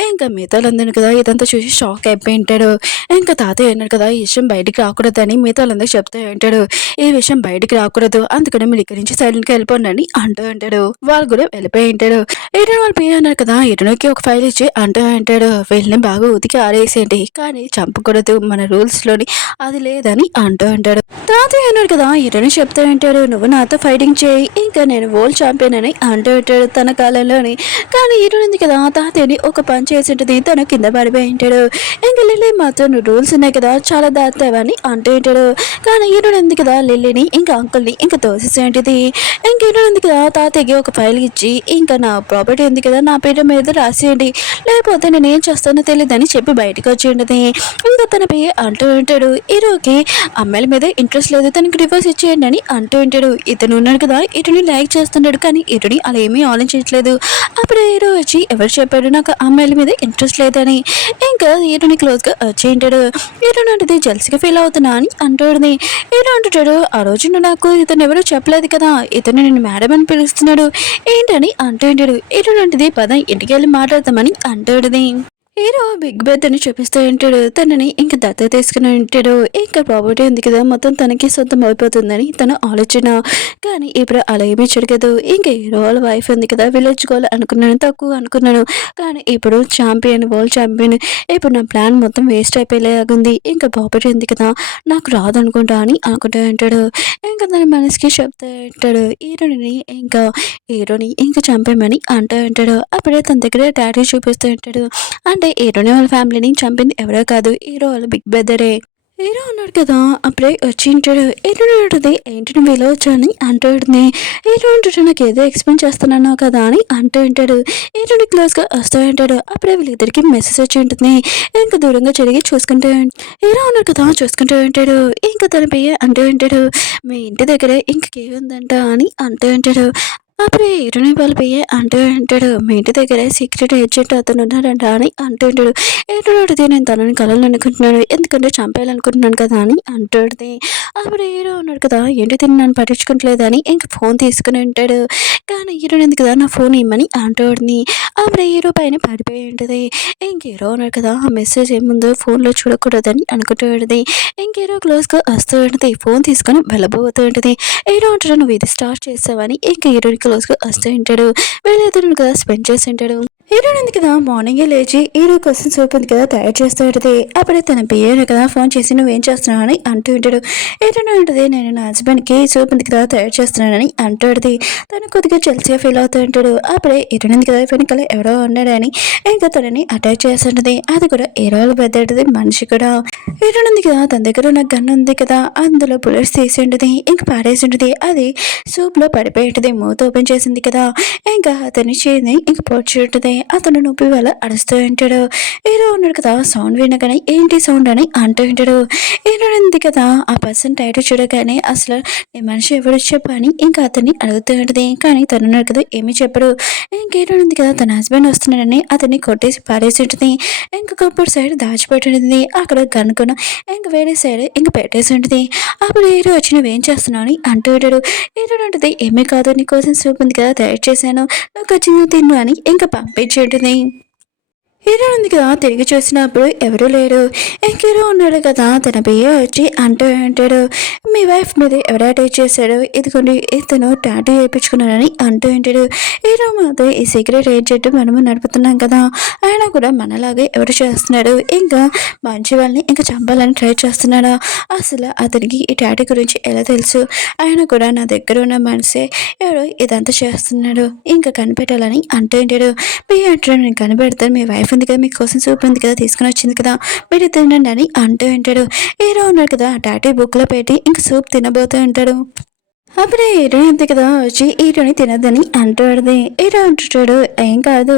ఇంకా మిగతాలందరూ కదా ఇదంతా చూసి షాక్ అయిపోయి ఉంటాడు. ఇంకా తాతయ్య అన్నాడు కదా ఈ విషయం బయటికి రాకూడదని మిగతాలందరూ చెప్తూ ఉంటాడు, ఈ విషయం బయటికి రాకూడదు అందుకని మీరు ఇక్కడి నుంచి సైలెంట్గా వెళ్ళిపోండి అని అంటూ ఉంటాడు. వాళ్ళు కూడా వెళ్ళిపోయి ఉంటాడు. ఎయిటన్ వాళ్ళు పోయి అన్నారు కదా ఎయిటన్కి ఒక ఫైల్ ఇచ్చి అంటూ ఉంటాడు, వీళ్ళని బాగా ఉతికి ఆరేసేయండి కానీ చంపకూడదు మన రూల్స్ లోని అది లేదని అంటూ ఉంటాడు. తాతయ్య అన్నాడు కదా ఎయిటన్ చెప్తూ ఉంటాడు, నువ్వు నాతో ఫైటింగ్ చేయి ఇంకా నేను వరల్డ్ ఛాంపియన్ అని అంటూ ఉంటాడు తన కాలంలోని. కానీ ఎయిటన్ ఉంది కదా తాతయ్యని ఒక పని చేసి ఉంటుంది, తను కింద పడిపోయి ఉంటాడు. ఇంకా లిల్లీ మాత్రం నువ్వు రూల్స్ ఉన్నాయి కదా చాలా దాతావని అంటూ ఉంటాడు. కానీ ఎయిటన్ ఉంది కదా లిల్లీని ఇంకా అంకుల్ని ఇంకా తోసేసేంటిది. ఇంకేటో ఉంది కదా తాతయ్యకి ఒక ఫైల్ ఇచ్చి ఇంకా నా ప్రాపర్టీ ఉంది కదా నా పేరు మీద రాసేయండి లేకపోతే నేను ఏం చేస్తానో తెలియదని చెప్పి బయటకు వచ్చి ఉండదు. ఇంకా తన పేరు అంటూ ఉంటాడు, హీరోకి అమ్మాయిల మీద ఇంట్రెస్ట్ లేదు తనకి డివోర్స్ ఇచ్చేయండి అని అంటూ ఉంటాడు. ఇతను ఉన్నాడు కదా ఇటుని లైక్ చేస్తున్నాడు కానీ ఇటుని అలా ఏమీ ఆలోచించలేదు. అప్పుడు హీరో వచ్చి ఎవరు చెప్పాడు నాకు అమ్మాయిల మీద ఇంట్రెస్ట్ లేదని. ఇంకా హీరోని క్లోజ్గా వచ్చి ఉంటాడు. హీరో అంటే జల్సిగా ఫీల్ అవుతున్నా అని అంటాడు. హీరో అంటుంటాడు, ఆ రోజు నాకు ఇతను ఎవరో చెప్పలేదు కదా ఇతను నేను మేడం అని పిలుస్తున్నాడు ఏంటని అంటూ ఉంటాడు. హీరో అంటది పద ఇంటికి వెళ్ళి మాట్లాడతామని అంటాడుది. హీరో బిగ్ బెడ్ అని చూపిస్తూ ఉంటాడు. తనని ఇంక దత్తత తీసుకుని ఉంటాడు. ఇంకా ప్రాపర్టీ ఉంది కదా, మొత్తం తనకి సొంతం అయిపోతుందని తన ఆలోచన. కానీ ఇప్పుడు అలా ఏమీ జరగదు. ఇంకా హీరో వాళ్ళ వైఫ్ ఉంది కదా, విలేజ్ గోల్ అనుకున్నాను, తక్కువ అనుకున్నాను. కానీ ఇప్పుడు ఛాంపియన్, వరల్డ్ ఛాంపియన్. ఇప్పుడు నా ప్లాన్ మొత్తం వేస్ట్ అయిపోయేలాగుంది. ఇంకా ప్రాపర్టీ ఉంది కదా, నాకు రాదనుకుంటా అని అనుకుంటూ ఉంటాడు. ఇంకా తన మనసుకి చెప్తూ ఉంటాడు. హీరోని ఇంకా చంపేమని అంటూ ఉంటాడు. అప్పుడే తన దగ్గర టాటూ చూపిస్తూ ఉంటాడు. అంటే హీరోని వాళ్ళ ఫ్యామిలీని చంపింది ఎవరో కాదు, హీరో వాళ్ళ బిగ్ బ్రదరే. హీరో ఉన్నాడు కదా, అప్పుడే వచ్చి ఉంటాడు. హీరోని ఉంటుంది, ఏంటి నువ్వు ఇలా వచ్చాని అంటూ ఉంటుంది. హీరో ఉంటుంటే నాకు ఏదో ఎక్స్ప్లెయిన్ చేస్తున్నాను కదా అని అంటూ ఉంటాడు. హీరోని క్లోజ్గా వస్తూ ఉంటాడు. అప్పుడే వీళ్ళిద్దరికి మెసేజ్ వచ్చి ఉంటుంది. ఇంకా దూరంగా జరిగి చూసుకుంటూ హీరో ఉన్నాడు కదా, చూసుకుంటూ ఉంటాడు. ఇంకా తన పియ్య అంటూ ఉంటాడు, మీ ఇంటి దగ్గర ఇంకేముందంట అని అంటూ ఉంటాడు. అప్పుడు హీరోని వాళ్ళ పియ్య అంటూ ఉంటాడు, మీ ఇంటి దగ్గర సీక్రెట్ ఏజెంట్ అతను ఉన్నాడంట అని అంటూ ఉంటాడు. హీరోని అడిగితే నేను తనని కలలు అనుకుంటున్నాను, ఎందుకంటే చంపేయాలనుకుంటున్నాను కదా అని అంటుంది. అప్పుడు హీరో ఉన్నాడు కదా, ఏంటి తిని నన్ను పట్టించుకోవట్లేదని ఇంక ఫోన్ తీసుకుని ఉంటాడు. కానీ హీరోని ఎందుకు కదా నా ఫోన్ ఇమ్మని అంటుంది. అప్పుడు హీరో పైన పడిపోయి ఉంటుంది. ఇంక హీరో ఉన్నాడు కదా, ఆ మెసేజ్ ఏముందో ఫోన్లో చూడకూడదని అనుకుంటూ ఉంటుంది. ఇంక హీరో క్లోజ్గా వస్తూ ఉంటుంది, ఫోన్ తీసుకొని వెళ్ళబోతూ ఉంటుంది. హీరో అంటాడు, నువ్వు ఇది స్టార్ట్ చేసావని. ఇంక హీరోని క్లోజ్గా వస్తూ ఉంటాడు. వీళ్ళిద్దరు కదా స్పెండ్ చేసి ఉంటాడు. హీరోయిన్ ఉంది కదా, మార్నింగే లేచి హీరో కోసం సూప్ ఉంది కదా తయారు చేస్తూ ఉంటుంది. అప్పుడే తన పియ్యను కదా ఫోన్ చేసి నువ్వేం చేస్తున్నావు అని అంటూ ఉంటాడు. హీరోయిన్ ఉంటుంది, నేను నా హస్బెండ్కి సూప్ ఉంది కదా తయారు చేస్తున్నానని అంటుంది. తను కొద్దిగా జెల్సీగా ఫీల్ అవుతూ ఉంటాడు. అప్పుడే హీరోయిన్ ఉంది కదా వెనకాల ఎవరో ఉన్నాడని ఇంకా తనని అటాక్ చేస్తుంటుంది. అది కూడా హీరో పెద్దది మనిషి కూడా. హీరోయిన్ ఉంది కదా, తన దగ్గర ఉన్న గన్ ఉంది కదా, అందులో బుల్లెట్స్ తీసి ఉంటుంది, ఇంక పాడేసి ఉంటుంది. అది సూప్లో పడిపోయి ఉంటుంది. మూత ఓపెన్ చేసింది కదా, ఇంకా అతని చేతిని ఇంక పొడిచి ఉంటుంది. అతను నొప్పి వల్ల అరుస్తూ ఉంటాడు. హీరో ఉన్నాడు కదా, సౌండ్ వినగానే ఏంటి సౌండ్ అని అంటూ ఉంటాడు. హీరో ఉంది కదా, ఆ పర్సన్ టైటిల్ చూడగానే అసలు నీ మనిషి ఎవరు చెప్పని ఇంకా అతన్ని అడుగుతూ ఉంటుంది. కానీ తను ఉన్నాడు కదా, ఏమీ చెప్పడు. ఇంకేటో ఉంది కదా, తన హస్బెండ్ వస్తున్నాడని అతన్ని కొట్టేసి పారేసి ఉంటుంది. ఇంకొకప్పుడు సైడ్ దాచిపెట్టింది. అక్కడ కనుక్కున్న ఇంక వేరే సైడ్ ఇంక పెట్టేసి ఉంటుంది. అప్పుడు హీరో వచ్చి నువ్వేం చేస్తున్నావు అని అంటూ ఉంటాడు. హీరో ఉంటుంది, ఏమీ కాదు, నీకోసం సూప్ ఉంది కదా తయారు చేశాను, నువ్వు ఖచ్చితంగా తిన్ను అని ఇంకా పంపించేటుంది. హీరో ఉంది కదా, తిరిగి చూసినప్పుడు ఎవరూ లేరు. హీరో ఉన్నాడు కదా, తన బియ్య వచ్చి అంటూ ఉంటాడు, మీ వైఫ్ మీద ఎవరు అటాక్ చేశాడు, ఇదిగోండి ఇతను టాటూ వేయించుకున్నాడని అంటూ ఉంటాడు. హీరో మాత్రం ఈ సీక్రెట్ ఏజెంట్ మనము నడుపుతున్నాం కదా, ఆయన కూడా మనలాగే ఎవరు చేస్తున్నాడు, ఇంకా మంచి వాళ్ళని ఇంకా చంపాలని ట్రై చేస్తున్నాడా, అసలు అతనికి ఈ టాటూ గురించి ఎలా తెలుసు, ఆయన కూడా నా దగ్గర ఉన్న మనిషే ఎవరు ఇదంతా చేస్తున్నాడు, ఇంకా కనిపెట్టాలని అంటూ ఉంటాడు. మీ అంటాడు, నేను కనిపెడతాను, మీ వైఫ్ ఉంది కదా, మీకోసం సూప్ ఉంది కదా తీసుకుని వచ్చింది కదా, మీరు తినండి అని అంటూ ఉంటాడు. హీరో ఉన్నాడు కదా, ఆ టాటూ బుక్లో పెట్టి ఇంక సూప్ తినబోతూ ఉంటాడు. అప్పుడే హీరో అంతే కదా వచ్చి హీరోని తినద్దని అంటాడు. హీరో అంటుంటాడు, ఏం కాదు,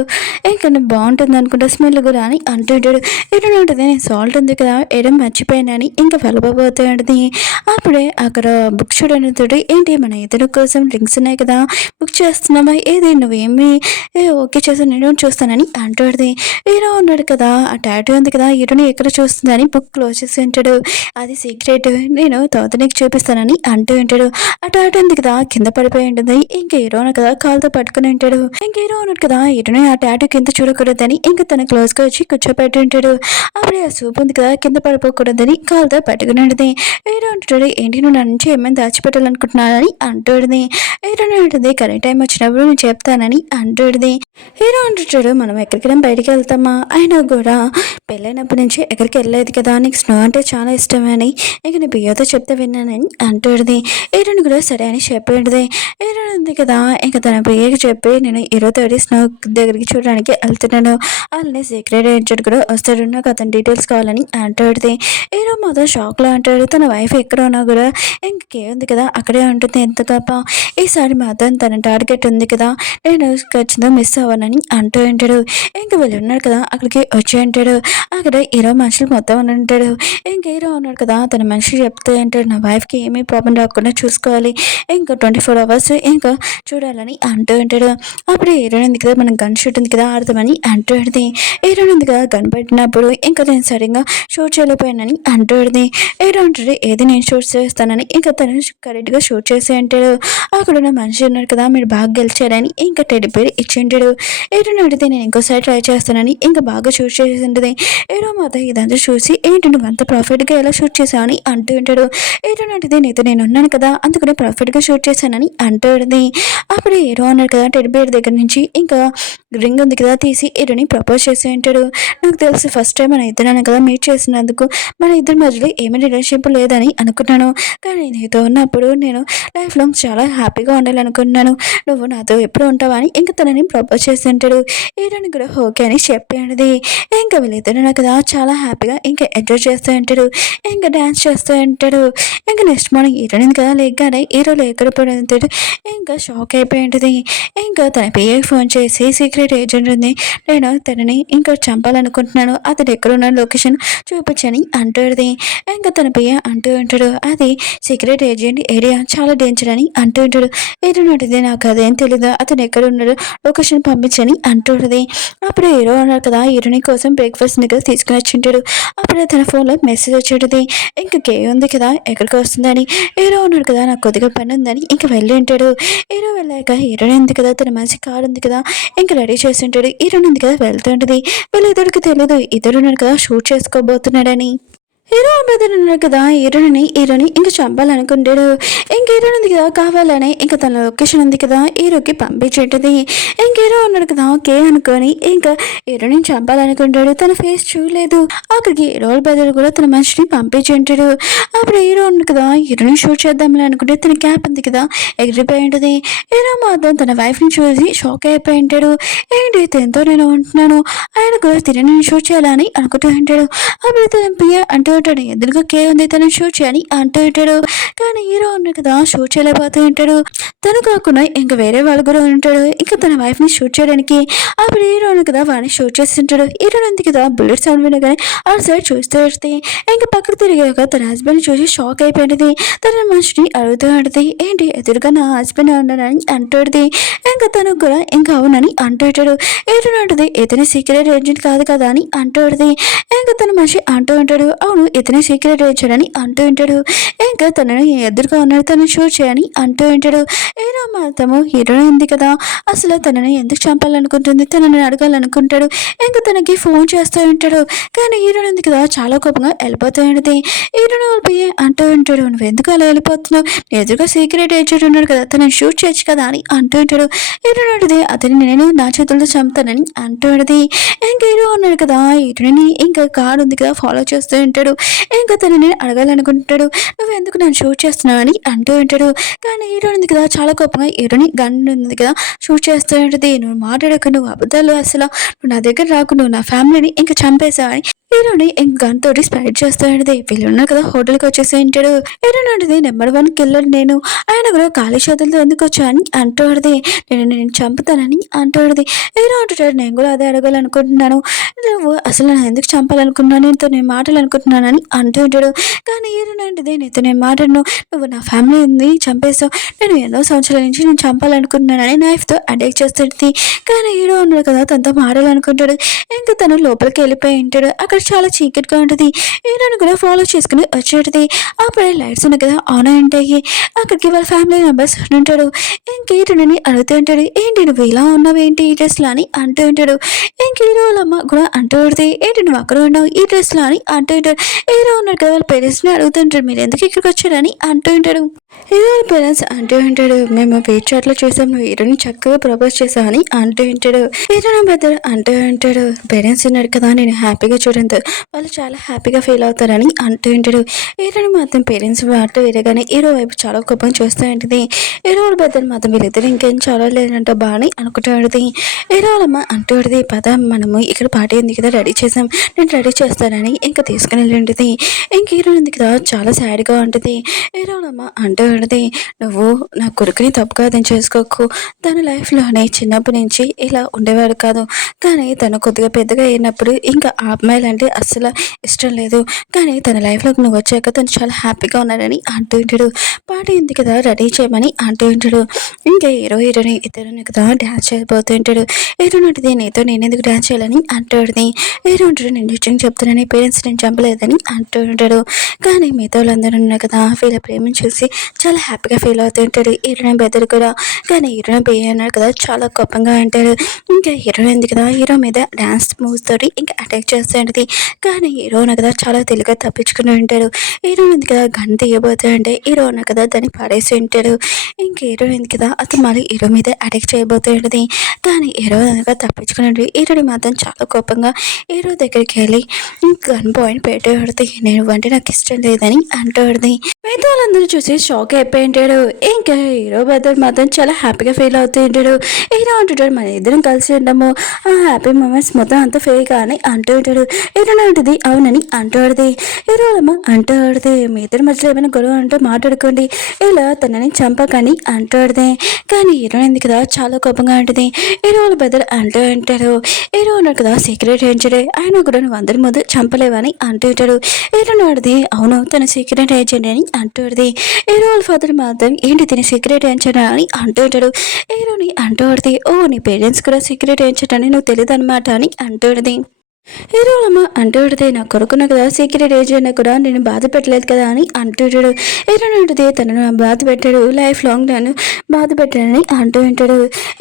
ఇంకా బాగుంటుంది అనుకుంటా స్మెల్ కూడా అని అంటుంటాడు. హీరో ఉంటుంది, నేను సాల్ట్ ఉంది కదా వేయడం మర్చిపోయానని ఇంకా వెళ్ళబోతూ ఉంటుంది. అప్పుడే అక్కడ బుక్ చూడడంతో ఏంటి మన ఇద్దరు కోసం డ్రింక్స్ ఉన్నాయి కదా బుక్ చేస్తున్నామా, ఏది నువ్వేమి ఓకే చేసాను నేను చూస్తానని అంటాడు. హీరో ఉన్నాడు కదా, ఆ టాటూ ఉంది కదా హీరోని ఎక్కడ చూస్తుందని బుక్ క్లోజ్ చేసి ఉంటాడు. అది సీక్రెట్, నేను తర్వాత నీకు చూపిస్తానని అంటూ ఉంటాడు. అటు ఉంది కదా కింద పడిపోయి ఉంటుంది. ఇంక హీరోను కదా కాలుతో పట్టుకుని ఉంటాడు. ఇంక హీరో ఉన్నాడు కదా, హీరోని ఆ టాటూ కింద చూడకూడదని ఇంకా తన క్లోజ్ గా వచ్చి కూర్చోపెట్టి ఉంటాడు. అప్పుడే ఆ సూప్ ఉంది కదా కింద పడిపోకూడదని కాలుతో పట్టుకుని ఉంటుంది. హీరో అంటాడు, ఏంటి నువ్వు నా నుంచి ఏమైనా దాచిపెట్టాలనుకుంటున్నానని అంటుంది. హీరోని ఉంటుంది, కరెక్ట్ టైం వచ్చినప్పుడు నేను చెప్తానని అంటుంది. హీరో అంటాడు, మనం ఎక్కడికైనా బయటికి వెళ్తామా, అయినా కూడా పెళ్ళైనప్పటి నుంచి ఎక్కడికి వెళ్ళలేదు కదా, నీకు స్నో అంటే చాలా ఇష్టమని ఇంక నీ బియ్యతో చెప్తే విన్నానని అంటుంది. హీరోని కూడా సరే అని చెప్పేది. హీరో ఉంది కదా, ఇంకా తన ప్రియకి చెప్పి నేను 23 స్నో దగ్గరికి చూడడానికి వెళ్తున్నాను, అలానే సీక్రెట్ ఏజెంట్ కూడా వస్తాడు, నాకు అతని డీటెయిల్స్ కావాలని అంటాడు. హీరో మాత్రం షాక్లో అంటాడు, తన వైఫ్ ఎక్కడ ఉన్నా కూడా ఇంకేముంది కదా అక్కడే ఉంటుంది, ఎంత తప్ప ఈసారి మాత్రం తన టార్గెట్ ఉంది కదా, నేను ఖచ్చితంగా మిస్ అవ్వనని అంటూ ఉంటాడు. ఇంక వీళ్ళు ఉన్నాడు కదా అక్కడికి వచ్చి అంటాడు. అక్కడ హీరో మనుషులు మొత్తం ఉంటాడు. ఇంక హీరో ఉన్నాడు కదా, తన మనిషి చెప్తే అంటాడు, నా వైఫ్కి ఏమీ ప్రాబ్లం రాకుండా చూసుకోవాలి, ఇంకా 24 hours ఇంకా చూడాలని అంటూ ఉంటాడు. అప్పుడు హీరోయిన్ ఉంది కదా, మనం గన్ షూట్ ఉంది కదా ఆడదామని అంటూ ఉంటుంది. హీరోయిన్ ఉంది కదా, గన్ పెట్టినప్పుడు ఇంకా నేను సరిగ్గా షూట్ చేయలేకపోయానని అంటూ ఉంటుంది. హీరో అంటాడు, ఏది నేను షూట్ చేస్తానని. ఇంకా తను కరెక్ట్గా షూట్ చేసి అంటాడు. అక్కడ ఉన్న మనిషి ఉన్నారు కదా, మీరు బాగా గెలిచారని ఇంకా టెడ్డీ పేరు ఇచ్చి ఉంటాడు. హీరోని అడిగితే నేను ఇంకోసారి ట్రై చేస్తానని ఇంకా బాగా షూట్ చేసి ఉంటుంది. హీరో మాత్రం ఇదంతా చూసి, ఏంటి నువ్వు అంత ప్రాఫిట్గా ఎలా షూట్ చేసావని అంటూ ఉంటాడు. హీరోని అడిగితే నీతో నేను ఉన్నాను కదా, అందుకనే ప్రాఫిట్గా షూట్ చేశానని అంటూ ఉంటుంది. అప్పుడు హీరో అన్నాడు కదా, టెడ్డీ బేర్ దగ్గర నుంచి ఇంకా రింగ్ ఉంది కదా తీసి హీరోని ప్రపోజ్ చేసి ఉంటాడు. నాకు తెలిసి ఫస్ట్ టైం మన ఇద్దరు కదా మీట్ చేసినందుకు మన ఇద్దరి మధ్యలో ఏమీ రిలేషన్షిప్ లేదని అనుకున్నాను. కానీ నీతో ఉన్నప్పుడు నేను లైఫ్ లాంగ్ చాలా హ్యాపీగా ఉండాలనుకున్నాను. నువ్వు నాతో ఎప్పుడు ఉంటావని ఇంకా తనని ప్రపోజ్ చేసి ఉంటాడు. హీరోని కూడా ఓకే అని చెప్పేది. ఇంకా వీళ్ళిద్దరు కదా చాలా హ్యాపీగా ఇంకా ఎంజాయ్ చేస్తూ ఉంటాడు. ఇంకా డ్యాన్స్ చేస్తూ ఉంటాడు. ఇంకా నెక్స్ట్ మార్నింగ్ హీరోని కదా లేకగానే హీరో లేకపోవడంతో ఇంకా షాక్ అయిపోయి ఉంటుంది. ఇంకా తన పిఏకి ఫోన్ చేసి సీక్రెట్ ఏజెంట్ ఉంది, నేను తనని ఇంకా చంపాలనుకుంటున్నాను, అతడు ఎక్కడున్న లొకేషన్ చూపించని అంటుంది. ఇంకా తన పిఏ అంటూ ఉంటాడు, అది సీక్రెట్ ఏజెంట్ ఏరియా చాలా డేంజర్ అని అంటూ ఉంటాడు. ఏడున్నది నాకు అదేం తెలీదు, అతను ఎక్కడ ఉన్నాడు లొకేషన్ పంపించని అంటుంటుంది. అప్పుడు హీరో అన్నారు కదా, హీరోని కోసం బ్రేక్ఫాస్ట్ దగ్గర తీసుకుని వచ్చింటాడు. అప్పుడే తన ఫోన్లో మెసేజ్ వచ్చేటది, ఇంకా కే ఉంది కదా ఎక్కడికి వస్తుందని. హీరో ఉన్నాడు కదా, నాకు కొద్దిగా పని ఉందని ఇంకా వెళ్ళి ఉంటాడు. హీరో వెళ్ళాక హీరోయిన్ ఉంది కదా, తన మంచి కారు ఉంది కదా ఇంకా రెడీ చేసి ఉంటాడు. హీరోయిన్ ఉంది కదా వెళ్తుంటది. వీళ్ళిద్దరికి తెలియదు ఇద్దరు ఉన్నాడు కదా షూట్ చేసుకోబోతున్నాడని. హీరో బ్రదర్ ఉన్నాడు కదా, హీరోని ఇంకా చంపాలనుకుంటాడు. ఇంక హీరోయిన్ ఉంది కదా కావాలని ఇంకా తన లొకేషన్ ఉంది కదా హీరోకి పంపించేటది. ఇంక హీరో ఉన్నాడు కదా కే అనుకొని ఇంకా హీరోని చంపాలనుకుంటాడు. తన ఫేస్ చూడలేదు. అక్కడికి హీరో బ్రదర్ కూడా తన మనిషిని పంపించుంటాడు. అప్పుడు హీరో ఉన్నాడు కదా, హీరోని షూట్ చేద్దామని అనుకుంటే తన క్యాప్ ఉంది కదా ఎగిరిపోయి ఉంటుంది. హీరో మాత్రం తన వైఫ్ని చూసి షాక్ అయిపోయి ఉంటాడు. ఏంటి తనతో నేను ఉంటున్నాను, ఆయన కూడా తిరిగి షూట్ చేయాలని అనుకుంటూ ఉంటాడు. అప్పుడు తన పియ అంటూ ఉంటాడు, ఎదురుగా కే ఉంది తను షూట్ చేయని అంటూ ఉంటాడు. కానీ హీరో ఉన్నాడు కదా షూట్ చేయలేకపోతూ ఉంటాడు. తను కాకుండా ఇంకా వేరే వాళ్ళు కూడా ఉంటాడు ఇంకా తన వైఫ్ని షూట్ చేయడానికి. అప్పుడు హీరో ఉన్నాడు కదా వాడిని షూట్ చేసి ఉంటాడు. హీరో ఉంది కదా బుల్లెట్ సౌండ్ వినగానే ఆ సైడ్ చూస్తూ ఉంటుంది. ఇంకా పక్కకు తిరిగాక తన హస్బెండ్ చూసి షాక్ అయిపోయింది. తన మనిషిని అడుగుతూ ఉంటుంది, ఏంటి ఎదురుగా నా హస్బెండ్ ఉన్నాడని అంటుంది. ఇంకా తను కూడా ఇంకా అవునని అంటుంటాడు. హీరో అంటుంది, ఇతని సీక్రెట్ ఏజెంట్ కాదు కదా అని అంటుంది. ఇంకా తన మనిషి అంటూ ఉంటాడు, అవును ఇతనే సీక్రెట్ ఏజెంట్ అని అంటూ ఉంటాడు. ఇంకా తనని ఎదురుగా ఉన్నాడు, తను షూట్ చేయని అంటూ ఉంటాడు. హీరో మాత్రము హీరోయిన్ ఉంది కదా అసలు తనని ఎందుకు చంపాలనుకుంటుంది, తనని అడగాలనుకుంటాడు. ఇంకా తనకి ఫోన్ చేస్తూ ఉంటాడు. కానీ హీరోయిన్ ఉంది కదా చాలా కోపంగా వెళ్ళిపోతూ ఉంటుంది. హీరోయిన్ వాళ్ళ అంటూ ఉంటాడు, నువ్వు ఎందుకు అలా వెళ్ళిపోతున్నావు, నీ ఎదురుగా సీక్రెట్ ఏజెంట్ ఉన్నాడు కదా తనని షూట్ చేయొచ్చు కదా అని అంటూ ఉంటాడు. హీరోయిన్ అడిగితే అతని నేను నా చేతులతో చంపుతానని అంటూ ఉంటుంది. ఇంకా హీరో ఉన్నాడు కదా హీరోయిన్ ఇంకా కార్ ఉంది కదా ఫాలో చేస్తూ ఉంటాడు. ఇంకా తనని అడగాలనుకుంటాడు, నువ్వు ఎందుకు నన్ను షూట్ చేస్తున్నావు అని అంటూ ఉంటాడు. కానీ హీరో ఉంది కదా చాలా కోపంగా హీరోని గన్ ఉంది కదా షూట్ చేస్తూ ఉంటుంది. నువ్వు మాట్లాడక, నువ్వు అబద్ధాలు, అసలు నువ్వు నా దగ్గర రాకు, నువ్వు నా ఫ్యామిలీని ఇంకా చంపేశావని హీరోని ఇంక గన్ తోటి స్ప్రైట్ చేస్తూ ఉంటుంది. వీళ్ళు ఉన్నారు కదా హోటల్కి వచ్చేసి ఉంటాడు. హీరోని అంటుంది, నెంబర్ 1 కిల్లర్ నేను, ఆయన కూడా ఖాళీ చేతులతో ఎందుకు వచ్చా అని అంటూడది. నేను చంపుతానని అంటూడది. హీరో అంటాడు, నేను కూడా అదే అడగాలనుకుంటున్నాను, నువ్వు అసలు నేను ఎందుకు చంపాలనుకున్నాను, నేను మాట్లాడాలనుకుంటున్నానని అంటూ ఉంటాడు. కానీ హీరోని అంటుంది, నీతో నేను మాట్లాడను, నువ్వు నా ఫ్యామిలీని చంపేసావు, నేను ఎన్నో సంవత్సరాల నుంచి నేను చంపాలనుకుంటున్నానని నైఫ్తో అటాక్ చేస్తుంది. కానీ హీరో ఉన్నాడు కదా తనతో మాట్లాడాలనుకుంటాడు. ఇంకా తను లోపలికి వెళ్ళిపోయి ఉంటాడు. అక్కడ చాలా చీకటిగా ఉంటుంది. హీరోని కూడా ఫాలో చేసుకుని వచ్చేటది. అప్పుడే లైట్స్ ఉన్నాయి కదా ఆన్ అయి ఉంటాయి. అక్కడికి వాళ్ళ ఫ్యామిలీ మెంబర్స్ ఉంటాడు. ఇంక హీరోని అడుగుతూ ఉంటాడు, ఏంటి నువ్వు ఇలా ఉన్నావు ఏంటి ఈ డ్రెస్లో అని అంటూ ఉంటాడు. ఇంక హీరో వాళ్ళ అమ్మ కూడా అంటూ ఉంటుంది, ఏంటి నువ్వు అక్కడ ఉన్నావు ఈ డ్రెస్లో అని అంటూ ఉంటాడు. హీరో ఉన్నాడు కదా వాళ్ళ పేరెంట్స్ని అడుగుతుంటాడు, మీరు ఎందుకు ఇక్కడికి వచ్చారని అంటూ ఉంటాడు. హీరో వాళ్ళ పేరెంట్స్ అంటూ ఉంటాడు, మేము వెయిట్ చాట్లో చూసాం, నువ్వు హీరోని చక్కగా ప్రపోజ్ చేసావని అంటూ ఉంటాడు. హీరోని బ్రదర్ అంటూ ఉంటాడు, పేరెంట్స్ ఉన్నాడు కదా నేను హ్యాపీగా చూడంతో వాళ్ళు చాలా హ్యాపీగా ఫీల్ అవుతారని అంటూ ఉంటాడు. హీరోని మాత్రం పేరెంట్స్ మాట విరగానే హీరో వైపు చాలా కోపం చూస్తూ ఉంటుంది. హీరో వాళ్ళ బ్రదర్ మాత్రం వీళ్ళిద్దరు ఇంకేం చాలా లేదంట బాగా అనుకుంటూ ఉంటుంది. హీరో వాళ్ళమ్మ అంటూ ఉంటుంది, పద మనము ఇక్కడ పార్టీ ఉంది కదా రెడీ చేసాం, నేను రెడీ చేస్తానని ఇంకా తీసుకుని వెళ్ళి ఉంటుంది. ఇంక హీరో ఉంది కదా చాలా సాడ్గా ఉంటుంది. హీరో వాళ్ళమ్మ అంటూ అంటూ ఉంటుంది. నువ్వు నా కొడుకుని తప్పుగా అర్థం చేసుకోకు. తన లైఫ్‌లోనే చిన్నప్పటి నుంచి ఇలా ఉండేవాడు కాదు. కానీ తను కొద్దిగా పెద్దగా అయినప్పుడు ఇంకా ఆ అమ్మాయిలంటే అస్సలు ఇష్టం లేదు. కానీ తన లైఫ్‌లోకి నువ్వొచ్చాక తను చాలా హ్యాపీగా ఉన్నాడని అంటూ ఉంటాడు. పార్టీ ఉంది కదా! రెడీ చేయమని అంటూ ఉంటాడు. ఇంకా హీరో, హీరోయిన్ ఇద్దరును కదా డాన్స్ చేయబోతూ ఉంటాడు. హీరోయిన్ అంటది, నీతో నేనెందుకు డాన్స్ చేయాలని అంటూ ఉంటది. హీరో అంటాడు, నేను నిజంగా చెప్తున్నా నీ పేరెంట్స్ నేను చంపలేదని అంటూ ఉంటాడు. కానీ మిగతా వాళ్ళందరూ ఉన్నారు కదా! వీళ్ళ ప్రేమను చూసి చాలా హ్యాపీగా ఫీల్ అవుతూ ఉంటాడు. హీరోయిన్ బెదరు కూడా. కానీ హీరోయిన్ బే అన్నాడు కదా! చాలా కోపంగా అంటాడు. ఇంకా హీరోయిన్ ఉంది కదా! హీరో మీద డాన్స్ మూవ్స్ తోటి ఇంకా అటాక్ చేస్తూ ఉంటది. కానీ హీరో ఉన్న కదా చాలా తెలివిగా తప్పించుకుని ఉంటాడు. హీరోయిన్ ఉంది కదా గన్ తీయబోతూ ఉంటే హీరో ఉన్న కదా దాన్ని పడేసి ఉంటాడు. ఇంక హీరోయిన్ ఉంది కదా అతను మళ్ళీ హీరో మీద అటాక్ చేయబోతూ ఉంటది. కానీ హీరో అనగా తప్పించుకుని ఉంటది. హీరోని మాత్రం చాలా కోపంగా హీరో దగ్గరికి వెళ్ళి గన్ పాయింట్ పెట్టి పడితే నేను అంటే నాకు ఇష్టం లేదని అంటూ పడితే మిగతా వాళ్ళందరూ చూసి షాక్ అయిపోయి ఉంటాడు. ఇంకా హీరో బ్రదర్ మాత్రం చాలా హ్యాపీగా ఫీల్ అవుతూ ఉంటాడు. హీరో అంటుంటాడు, మన ఇద్దరం కలిసి ఉండము, ఆ హ్యాపీ మూమెంట్స్ మొత్తం అంత ఫేక్ అని అంటూ ఉంటాడు. హీరోనే ఉంటుంది, అవునని అంటూ ఆడితే హీరో అమ్మ అంటూ ఆడితే మీ ఇద్దరి మధ్యలో ఏమైనా గొడవ అంటూ మాట్లాడుకోండి, ఇలా తనని చంపకని అంటూ ఆడితే కానీ హీరో ఎందుకు కదా చాలా కోపంగా ఉంటుంది. హీరో వాళ్ళ బ్రదర్ అంటూ ఉంటారు, హీరో ఉన్నాడు కదా సీక్రెట్ ఏజెంట్, ఆయన కూడా నువ్వు అందరి ముందు చంపలేవని అంటూ ఉంటాడు. హీరో నాడిది అవును తన సీక్రెట్ ఏజెంట్ అని అంటూ ఉంటుంది. హీరో వాళ్ళ ఫాదర్ మాత్రం ఏంటి తిని సీక్రెట్ ఏజెంట్ అని అంటూ ఉంటాడు. హీరోని అంటూ ఉంటుంది, ఓ నీ పేరెంట్స్ కూడా సీక్రెట్ ఏజెంట్ అని నువ్వు తెలియదు అనమాట అని అంటూ ఉంటుంది. హీరోలమ్మ అంటూడితే నా కొడుకున్న కదా సీక్రెట్ ఏజెంట్ కూడా నేను బాధ పెట్టలేదు కదా అని అంటుంటాడు. హీరోని ఉంటుంది తనను బాధ పెట్టాడు, లైఫ్ లాంగ్ నన్ను బాధ పెట్టాడని అంటూ ఉంటాడు.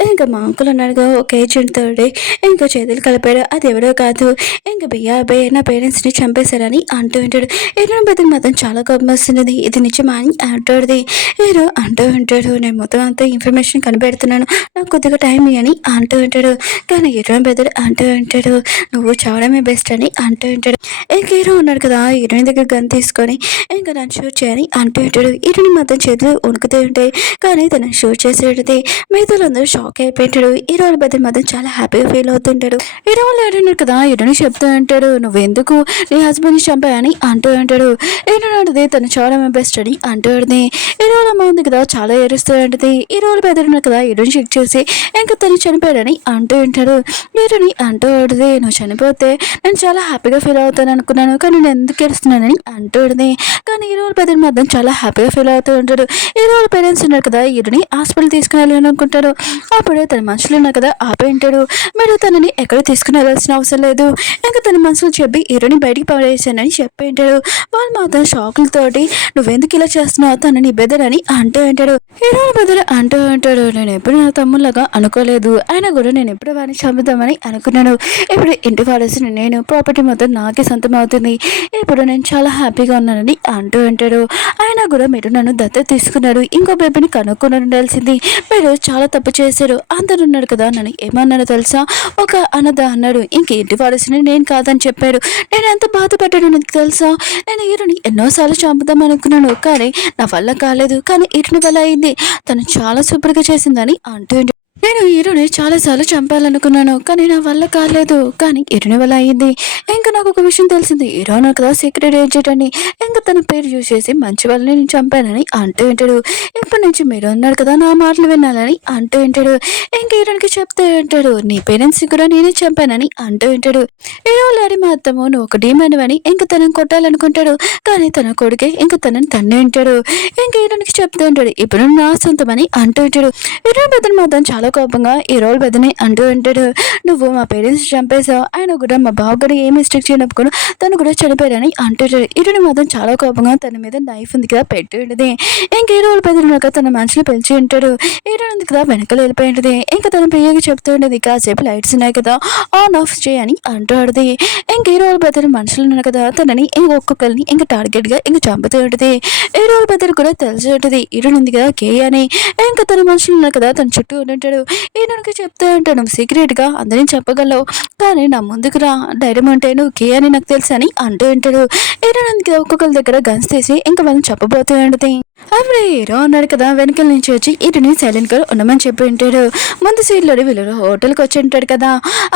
ఇంకా మా అంకుల్ ఉన్నాడుగా ఒక ఏజెంట్ తోటి ఇంకా చేతులు కలిపాడు, అది ఎవరో కాదు ఇంకా బియ్య అబ్బాయి నా పేరెంట్స్ని చంపేశారని అంటూ ఉంటాడు. హీరోని బతికి మాత్రం చాలా కోపం వస్తున్నది, ఇది నిజమా అని అంటుంది. హీరో అంటూ ఉంటాడు, నేను మొత్తం అంతా ఇన్ఫర్మేషన్ కనిపెడుతున్నాను, నాకు కొద్దిగా టైం అని అంటూ ఉంటాడు. కానీ హీరోని బెదర్ అంటూ ఉంటాడు, నువ్వు చావడమే బెస్ట్ అని అంటూ ఉంటాడు. ఇంక హీరో ఉన్నాడు కదా హీరోయిన్ దగ్గర గన్ తీసుకొని ఇంకా నన్ను షూట్ చేయని అంటూ ఉంటాడు. హీరోని మాత్రం చేతులు వణుకుతూ ఉంటాయి. కానీ తనని షూట్ చేసేటది మిగతా అందరూ షాక్ అయిపోయింటాడు. హీరో వాళ్ళ బద్దలు మాత్రం చాలా హ్యాపీగా ఫీల్ అవుతుంటాడు. హీరో వాళ్ళు ఏడున్నాడు కదా హీరోని చెప్తూ ఉంటాడు, నువ్వెందుకు నీ హస్బెండ్ని చంపాయని అంటూ ఉంటాడు. హీరో నాటిది తను చావడమే బెస్ట్ అని అంటూ ఉంటుంది. హీరో వాళ్ళ అమ్మ ఉంది కదా చాలా ఏడుస్తూ ఉంటుంది. హీరో వాళ్ళ బెదరున్నాడు కదా హీరోని చెక్ చేసి ఇంకా తను చనిపోయాడని అంటూ ఉంటాడు. హీరోని అంటూ ఉంటుంది, నువ్వు చనిపోతే నేను చాలా హ్యాపీగా ఫీల్ అవుతాను అనుకున్నాను, కానీ నేను ఎందుకు ఏడుస్తున్నానని అంటూ ఉంటుంది. కానీ హీరో వాళ్ళ పేరెంట్ మాత్రం చాలా హ్యాపీగా ఫీల్ అవుతూ ఉంటాడు. హీరో వాళ్ళ పేరెంట్స్ ఉన్నారు కదా హీరోని హాస్పిటల్ తీసుకుని వెళ్ళాలని అనుకుంటారు. అప్పుడే తన మనుషులు ఉన్నారు కదా ఆపే ఉంటాడు, మీరు తనని ఎక్కడ తీసుకుని వెళ్ళాల్సిన అవసరం లేదు, ఇంకా తన మనసులు చెప్పి హీరోని బయటికి పడేసానని చెప్పి ఉంటాడు. వాళ్ళు మాత్రం షాకులతోటి నువ్వెందుకు ఇలా చేస్తున్నావు తనని బెదరని అంటూ ఉంటాడు. హీరో బెదర్ అంటూ ఉంటాడు, నేను ఎప్పుడు నా తమ్ముళ్ళగా అనుకోలేదు, అయినా కూడా నేను ఎప్పుడు వారిని చంపుదామని అనుకున్నాను, ఇప్పుడు ఇంటి వాడేసిన నేను ప్రాపర్టీ మొత్తం నాకే సొంతం అవుతుంది, ఇప్పుడు నేను చాలా హ్యాపీగా ఉన్నానని అంటూ ఉంటాడు. అయినా కూడా మీరు నన్ను దత్తత తీసుకున్నారు, ఇంకో బేబీని కనుక్కొని ఉండాల్సింది, మీరు చాలా తప్పు చేశారు, అందరు ఉన్నారు కదా నన్ను ఏమన్నారో తెలుసా, ఒక అన్నద అన్నాడు, ఇంకేంటి వాడేసిన నేను కాదని చెప్పాడు, నేను ఎంత బాధపడ్డాడు నీకు తెలుసా, నేను హీరోని ఎన్నోసార్లు చంపుదాం అనుకున్నాను, కానీ నా వల్ల కాలేదు, కానీ హీరోని వల్ల అయింది, తను చాలా సూపర్గా చేసిందని అంటూ నేను హీరోని చాలాసార్లు చంపాలనుకున్నాను, కానీ నా వల్ల కాలేదు, కానీ హీరోని వల్ల అయ్యింది. ఇంకా నాకు ఒక విషయం తెలిసింది, హీరో నాకు కదా సీక్రెట్ ఏజెంట్ అని, ఇంకా తన పేరు యూజ్ చేసి మంచి వాళ్ళని నేను చంపానని అంటూ ఉంటాడు. ఇప్పటి నుంచి మీరు ఉన్నారు కదా నా మాటలు వినాలని అంటూ ఉంటాడు. ఇంక హీరోనికి చెప్తూ ఉంటాడు, నీ పేరెంట్స్ కూడా నేనే చంపానని అంటూ ఉంటాడు. హీరో లాడి మాత్రము నువ్వు ఒక డీమన్ అని ఇంకా తనని కొట్టాలనుకుంటాడు, కానీ తన కొడుకే ఇంకా తనని తన్నే ఉంటాడు. ఇంకా హీరోనికి చెప్తూ ఉంటాడు, ఇప్పుడు నా సొంతమని అంటూ ఉంటాడు. హీరో బెదర్ మాత్రం చాలా కోపంగా ఈ రోల్ బెదని అంటూ ఉంటాడు, నువ్వు మా పేరెంట్స్ చంపేశావు, ఆయన కూడా మా బావ కూడా ఏ మిస్టేక్ చేయనప్పుడు తను కూడా చనిపోయారని అంటుంటాడు. హీరోని మాత్రం చాలా కోపంగా తన మీద నైఫ్ ఉంది కదా పెట్టి ఉంటుంది. ఇంక హీరో వాళ్ళ బెదిరినాక తన మనుషులు పిలిచి ఉంటాడు. హీరో ఉంది కదా వెనకాల వెళ్ళిపోయి ఉంటుంది. ఇంకా తన ప్రియకి చెప్తూ ఉండేది, కాసేపు లైట్స్ ఉన్నాయి కదా ఆన్ ఆఫ్ చేయని అంటూ ఆడది. ఇంక హీరో వాళ్ళ బెదర్ మనుషులు ఉన్నారు కదా తనని ఒక్కొక్కరిని ఇంకా టార్గెట్ గా ఇంకా చంపుతూ ఉంటుంది. హీరో వాళ్ళ బెదర్ కూడా తెలిసి ఉంటుంది, హీరోని ఉంది కదా కే అని, ఇంకా తన మనుషులు ఉన్నారు కదా తన చుట్టూ ఉంటాడు. ఈయనకి చెప్తూ ఉంటాను, సీక్రెట్గా అందరినీ చెప్పగలవు, కానీ నా ముందుకు రా, ధైర్యం అంటే నువ్వు కే అని నాకు తెలుసు అని అంటూ ఉంటాడు. ఈయనకి ఒక్కొక్కరి దగ్గర గన్స్ తీసి ఇంకా వాళ్ళని చెప్పబోతూ ఉంటుంది. అప్పుడు హీరో ఉన్నాడు కదా వెనకాల నుంచి వచ్చి ఇటుని సైలెంట్ గా ఉండమని చెప్పి ఉంటాడు. ముందు సీట్లోని వీళ్ళు హోటల్కి వచ్చి ఉంటాడు కదా.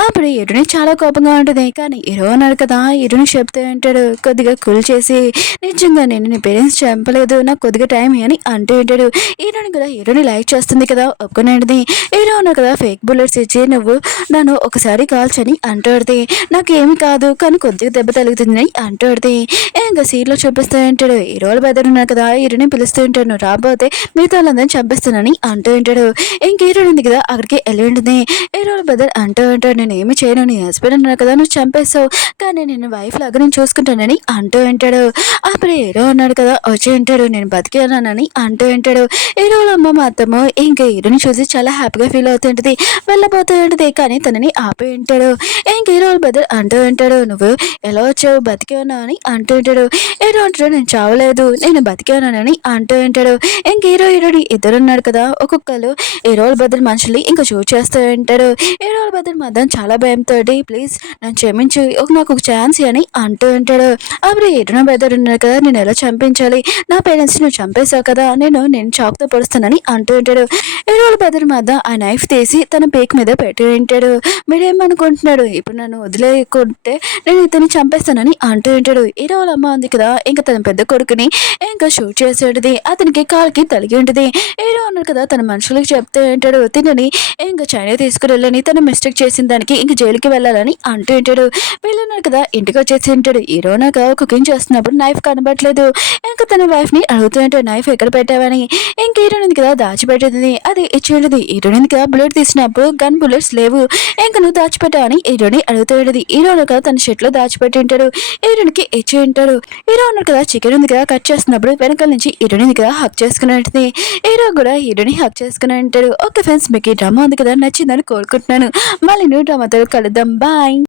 అప్పుడు ఇటుని చాలా కోపంగా ఉంటుంది. కానీ హీరో ఉన్నాడు కదా ఇటుని చెప్తూ ఉంటాడు కొద్దిగా కూల్ చేసి, నిజంగా నేను నీ పేరెంట్స్ చంపలేదు, నాకు కొద్దిగా టైం అని అంటూ ఉంటాడు. హీరోని కూడా హీరోని లైక్ చేస్తుంది కదా ఒప్పుకునేది. హీరో ఉన్నాడు కదా ఫేక్ బుల్లెట్స్ ఇచ్చి నువ్వు నన్ను ఒకసారి కాల్చని అంటాడుది. నాకు ఏమి కాదు కానీ కొద్దిగా దెబ్బ తగులుతుందని అంటాడుది. ఇంకా సీట్లో చూపిస్తూ ఉంటాడు. హీరోలు బెదర్ ఉన్నారు కదా హీరోని పిలుస్తూ ఉంటాడు, నువ్వు రాబోతే మిగతా వాళ్ళందరినీ చంపేస్తానని అంటూ ఉంటాడు. ఇంక హీరోయిన్ ఉంది కదా అక్కడికి వెళ్ళి ఉంటుంది. హీరోలు బెదర్ అంటూ ఉంటాడు, నేను ఏమి చేయను, నీ హస్బెండ్ ఉన్నారు కదా నువ్వు చంపేస్తావు, కానీ నేను వైఫ్ లాగా నేను చూసుకుంటానని అంటూ ఉంటాడు. అప్పుడు హీరో ఉన్నాడు కదా వచ్చి ఉంటాడు, నేను బతికేనానని అంటూ ఉంటాడు. హీరోల అమ్మ మాత్రము ఇంకా హీరోని చూసి చాలా హ్యాపీగా ఫీల్ అవుతుంటది, వెళ్ళబోతూ ఉంటుంది. కానీ తనని ఆపి ఉంటాడు. ఇంక హీరోల బెదర్ అంటూ ఉంటాడు, నువ్వు ఎలా వచ్చావు బతికే ఉన్నావు అని అంటూ ఉంటాడు. హీరో అంటాడు, నేను చావలేదు నేను బతికే ఉన్నానని అంటూ ఉంటాడు. ఇంక హీరో హీరోని ఇద్దరు ఉన్నారు కదా ఒక్కొక్కరు హీరోల బదులు మనుషులు ఇంకా షూట్ చేస్తూ ఉంటారు. హీరోల బదులు మాత్రం చాలా భయంతో ప్లీజ్ నన్ను క్షమించు నాకు ఒక ఛాన్స్ అని అంటూ ఉంటాడు. అప్పుడు హీరోన బెదర్ ఉన్నారు కదా, నేను ఎలా చంపించాలి, నా పేరెంట్స్ నువ్వు చంపేశావు కదా, నేను చాకుతో పొడుస్తానని అంటూ ఉంటాడు. హీరోల బెదర్ మాత్రం ఆ నైఫ్ తీసి తన పేక్ మీద పెట్టి ఉంటాడు. మీరేమనుకుంటున్నాడు, ఇప్పుడు నన్ను వదిలేకుంటే నేను ఇతన్ని చంపేస్తానని అంటూ ఉంటాడు. హీరోల అమ్మ ఉంది కదా ఇంకా తన పెద్ద కొడుకుని ఇంకా షూట్ చేసేది, అతనికి కాలుకి తలిగి ఉంటుంది. హీరో అన్నాడు కదా తన మనుషులకు చెప్తూ ఉంటాడు, తినని ఇంకా చైనా తీసుకుని వెళ్ళని తను మిస్టేక్ చేసిన దానికి ఇంక జైలుకి వెళ్ళాలని అంటూ ఉంటాడు. వీళ్ళున్నాడు కదా ఇంటికి వచ్చేసి ఉంటాడు. హీరో నాకు కుకింగ్ చేస్తున్నప్పుడు నైఫ్ కనబట్లేదు. ఇంకా తన వైఫ్ ని అడుగుతూ ఉంటాడు, నైఫ్ ఎక్కడ పెట్టావని. ఇంక హీరోయిన్ కదా దాచిపెట్టింది, అది ఇచ్చేది. హీరోయిన్ కదా బుల్లెట్ తీసినప్పుడు గన్ బుల్లెట్స్ లేవు, ఇంకా నువ్వు దాచిపెట్టావని హీరోని అడుగుతూ ఉంటుంది. హీరో కదా తన షర్ట్ లో దాచిపెట్టి ఉంటాడు, హీరోయిన్కి ఇచ్చి ఉంటాడు. హీరో ఉన్నాడు కదా చికెన్ ఉంది కదా కట్ చేస్తున్నప్పుడు వెనకాల నుంచి హీరోయిన్ కదా హక్ చేసుకుని ఉంటుంది. హీరో కూడా హీరోని హక్ చేసుకుని ఉంటాడు. ఓకే ఫ్రెండ్స్, మీకు ఈ డ్రామా ఉంది కదా నచ్చిందని కోరుకుంటున్నాను. మళ్ళీ న్యూ డ్రామాతో కలుద్దాం, బాయ్.